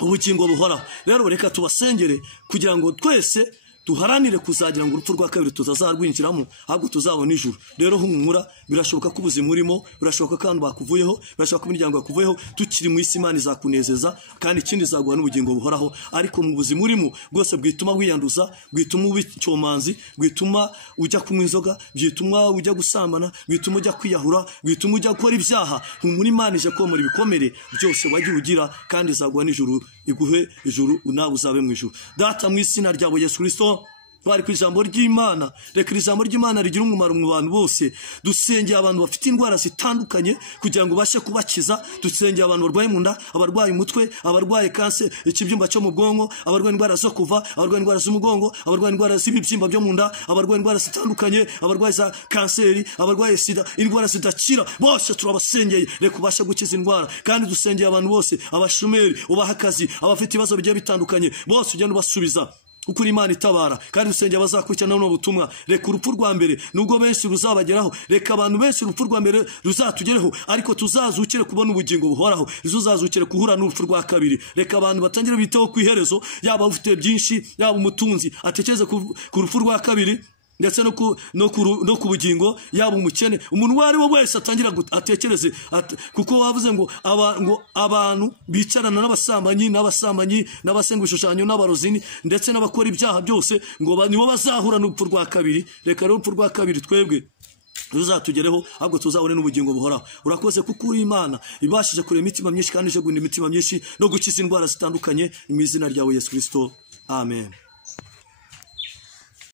ubugingo buhoraho. Rero reka tubasengere kugira ngo twese duharanire kuzagira ngo urupfu rwa kabiri tutazarwinjiramo, ahubwo tuzabona ijuru. Rero humura, birashoboka ko ubuzima urimo, birashoboka ko abantu bakuvuyeho, birashoboka ko imiryango yakuvuyeho, tukiri mu isi Imana izakunezeza kandi ikindi izaguha n'ubugingo buhoraho. Ariko mu buzima urimo bwose bwituma wiyanduza, bwituma ubicyomanzi, bwituma ujya kunywa inzoga, bwituma ujya gusambana, bwituma ujya kwiyahura, bwituma ujya gukora ibyaha, humura Imana ije komora ibikomere byose wagiye ugira kandi izaguha n'ijuru, iguhe ijuru nawe uzabe mu ijuru. Data, mu izina rya Yesu Kristo, twari ku ijambo ry'Imana, reka ijambo ry'Imana rigira umumaro mu bantu bose. Dusengeye abantu bafite indwara zitandukanye kugira ngo bashe kubakiza. Dusengeye abantu barwaye mu nda, abarwaye umutwe, abarwaye kanseri, ikibyimba cyo mu bwonko, abarwaye indwara zo kuva, abarwaye indwara z'umugongo, abarwaye indwara z'ibibyimba byo mu nda, abarwaye indwara zitandukanye, abarwaye za kanseri, abarwaye sida, indwara zidakira, bose turabasengeye reka ubashe gukiza indwara. Kandi dusengeye abantu bose, abashomeri ubaha akazi, abafite ibibazo bigiye bitandukanye, bose ugenda ubasubiza kuko Imana itabara. Kandi dusengeye abazakurikirana no butumwa, reka urupfu rwa mbere nubwo benshi ruzabageraho, reka abantu benshi urupfu rwa mbere ruzatugereho, ariko tuzazukire kubona ubugingo buhoraho, tuzazukire kuhura n'urupfu rwa kabiri. Reka abantu batangire biteho ku iherezo, yaba ufite byinshi, yaba umutunzi atekereze ku rupfu rwa kabiri ndetse no ku bugingo, yaba umukene, umuntu wari we wese atangira atekereze, kuko wavuze ngo abantu bicarana n'abasambanyi n'abasenga ibishushanyo n'abarozini ndetse n'abakora ibyaha byose ngo nibo bazahura n'urupfu rwa kabiri. Reka rero urupfu rwa kabiri twebwe ruzatugereho, ahubwo tuzabone n'ubugingo buhoraho. Urakoze kuko uri Imana ibashije kurema imitima myinshi kandi ije guhinda imitima myinshi no gukiza indwara zitandukanye, mu izina ryawe Yesu Kristo, amen.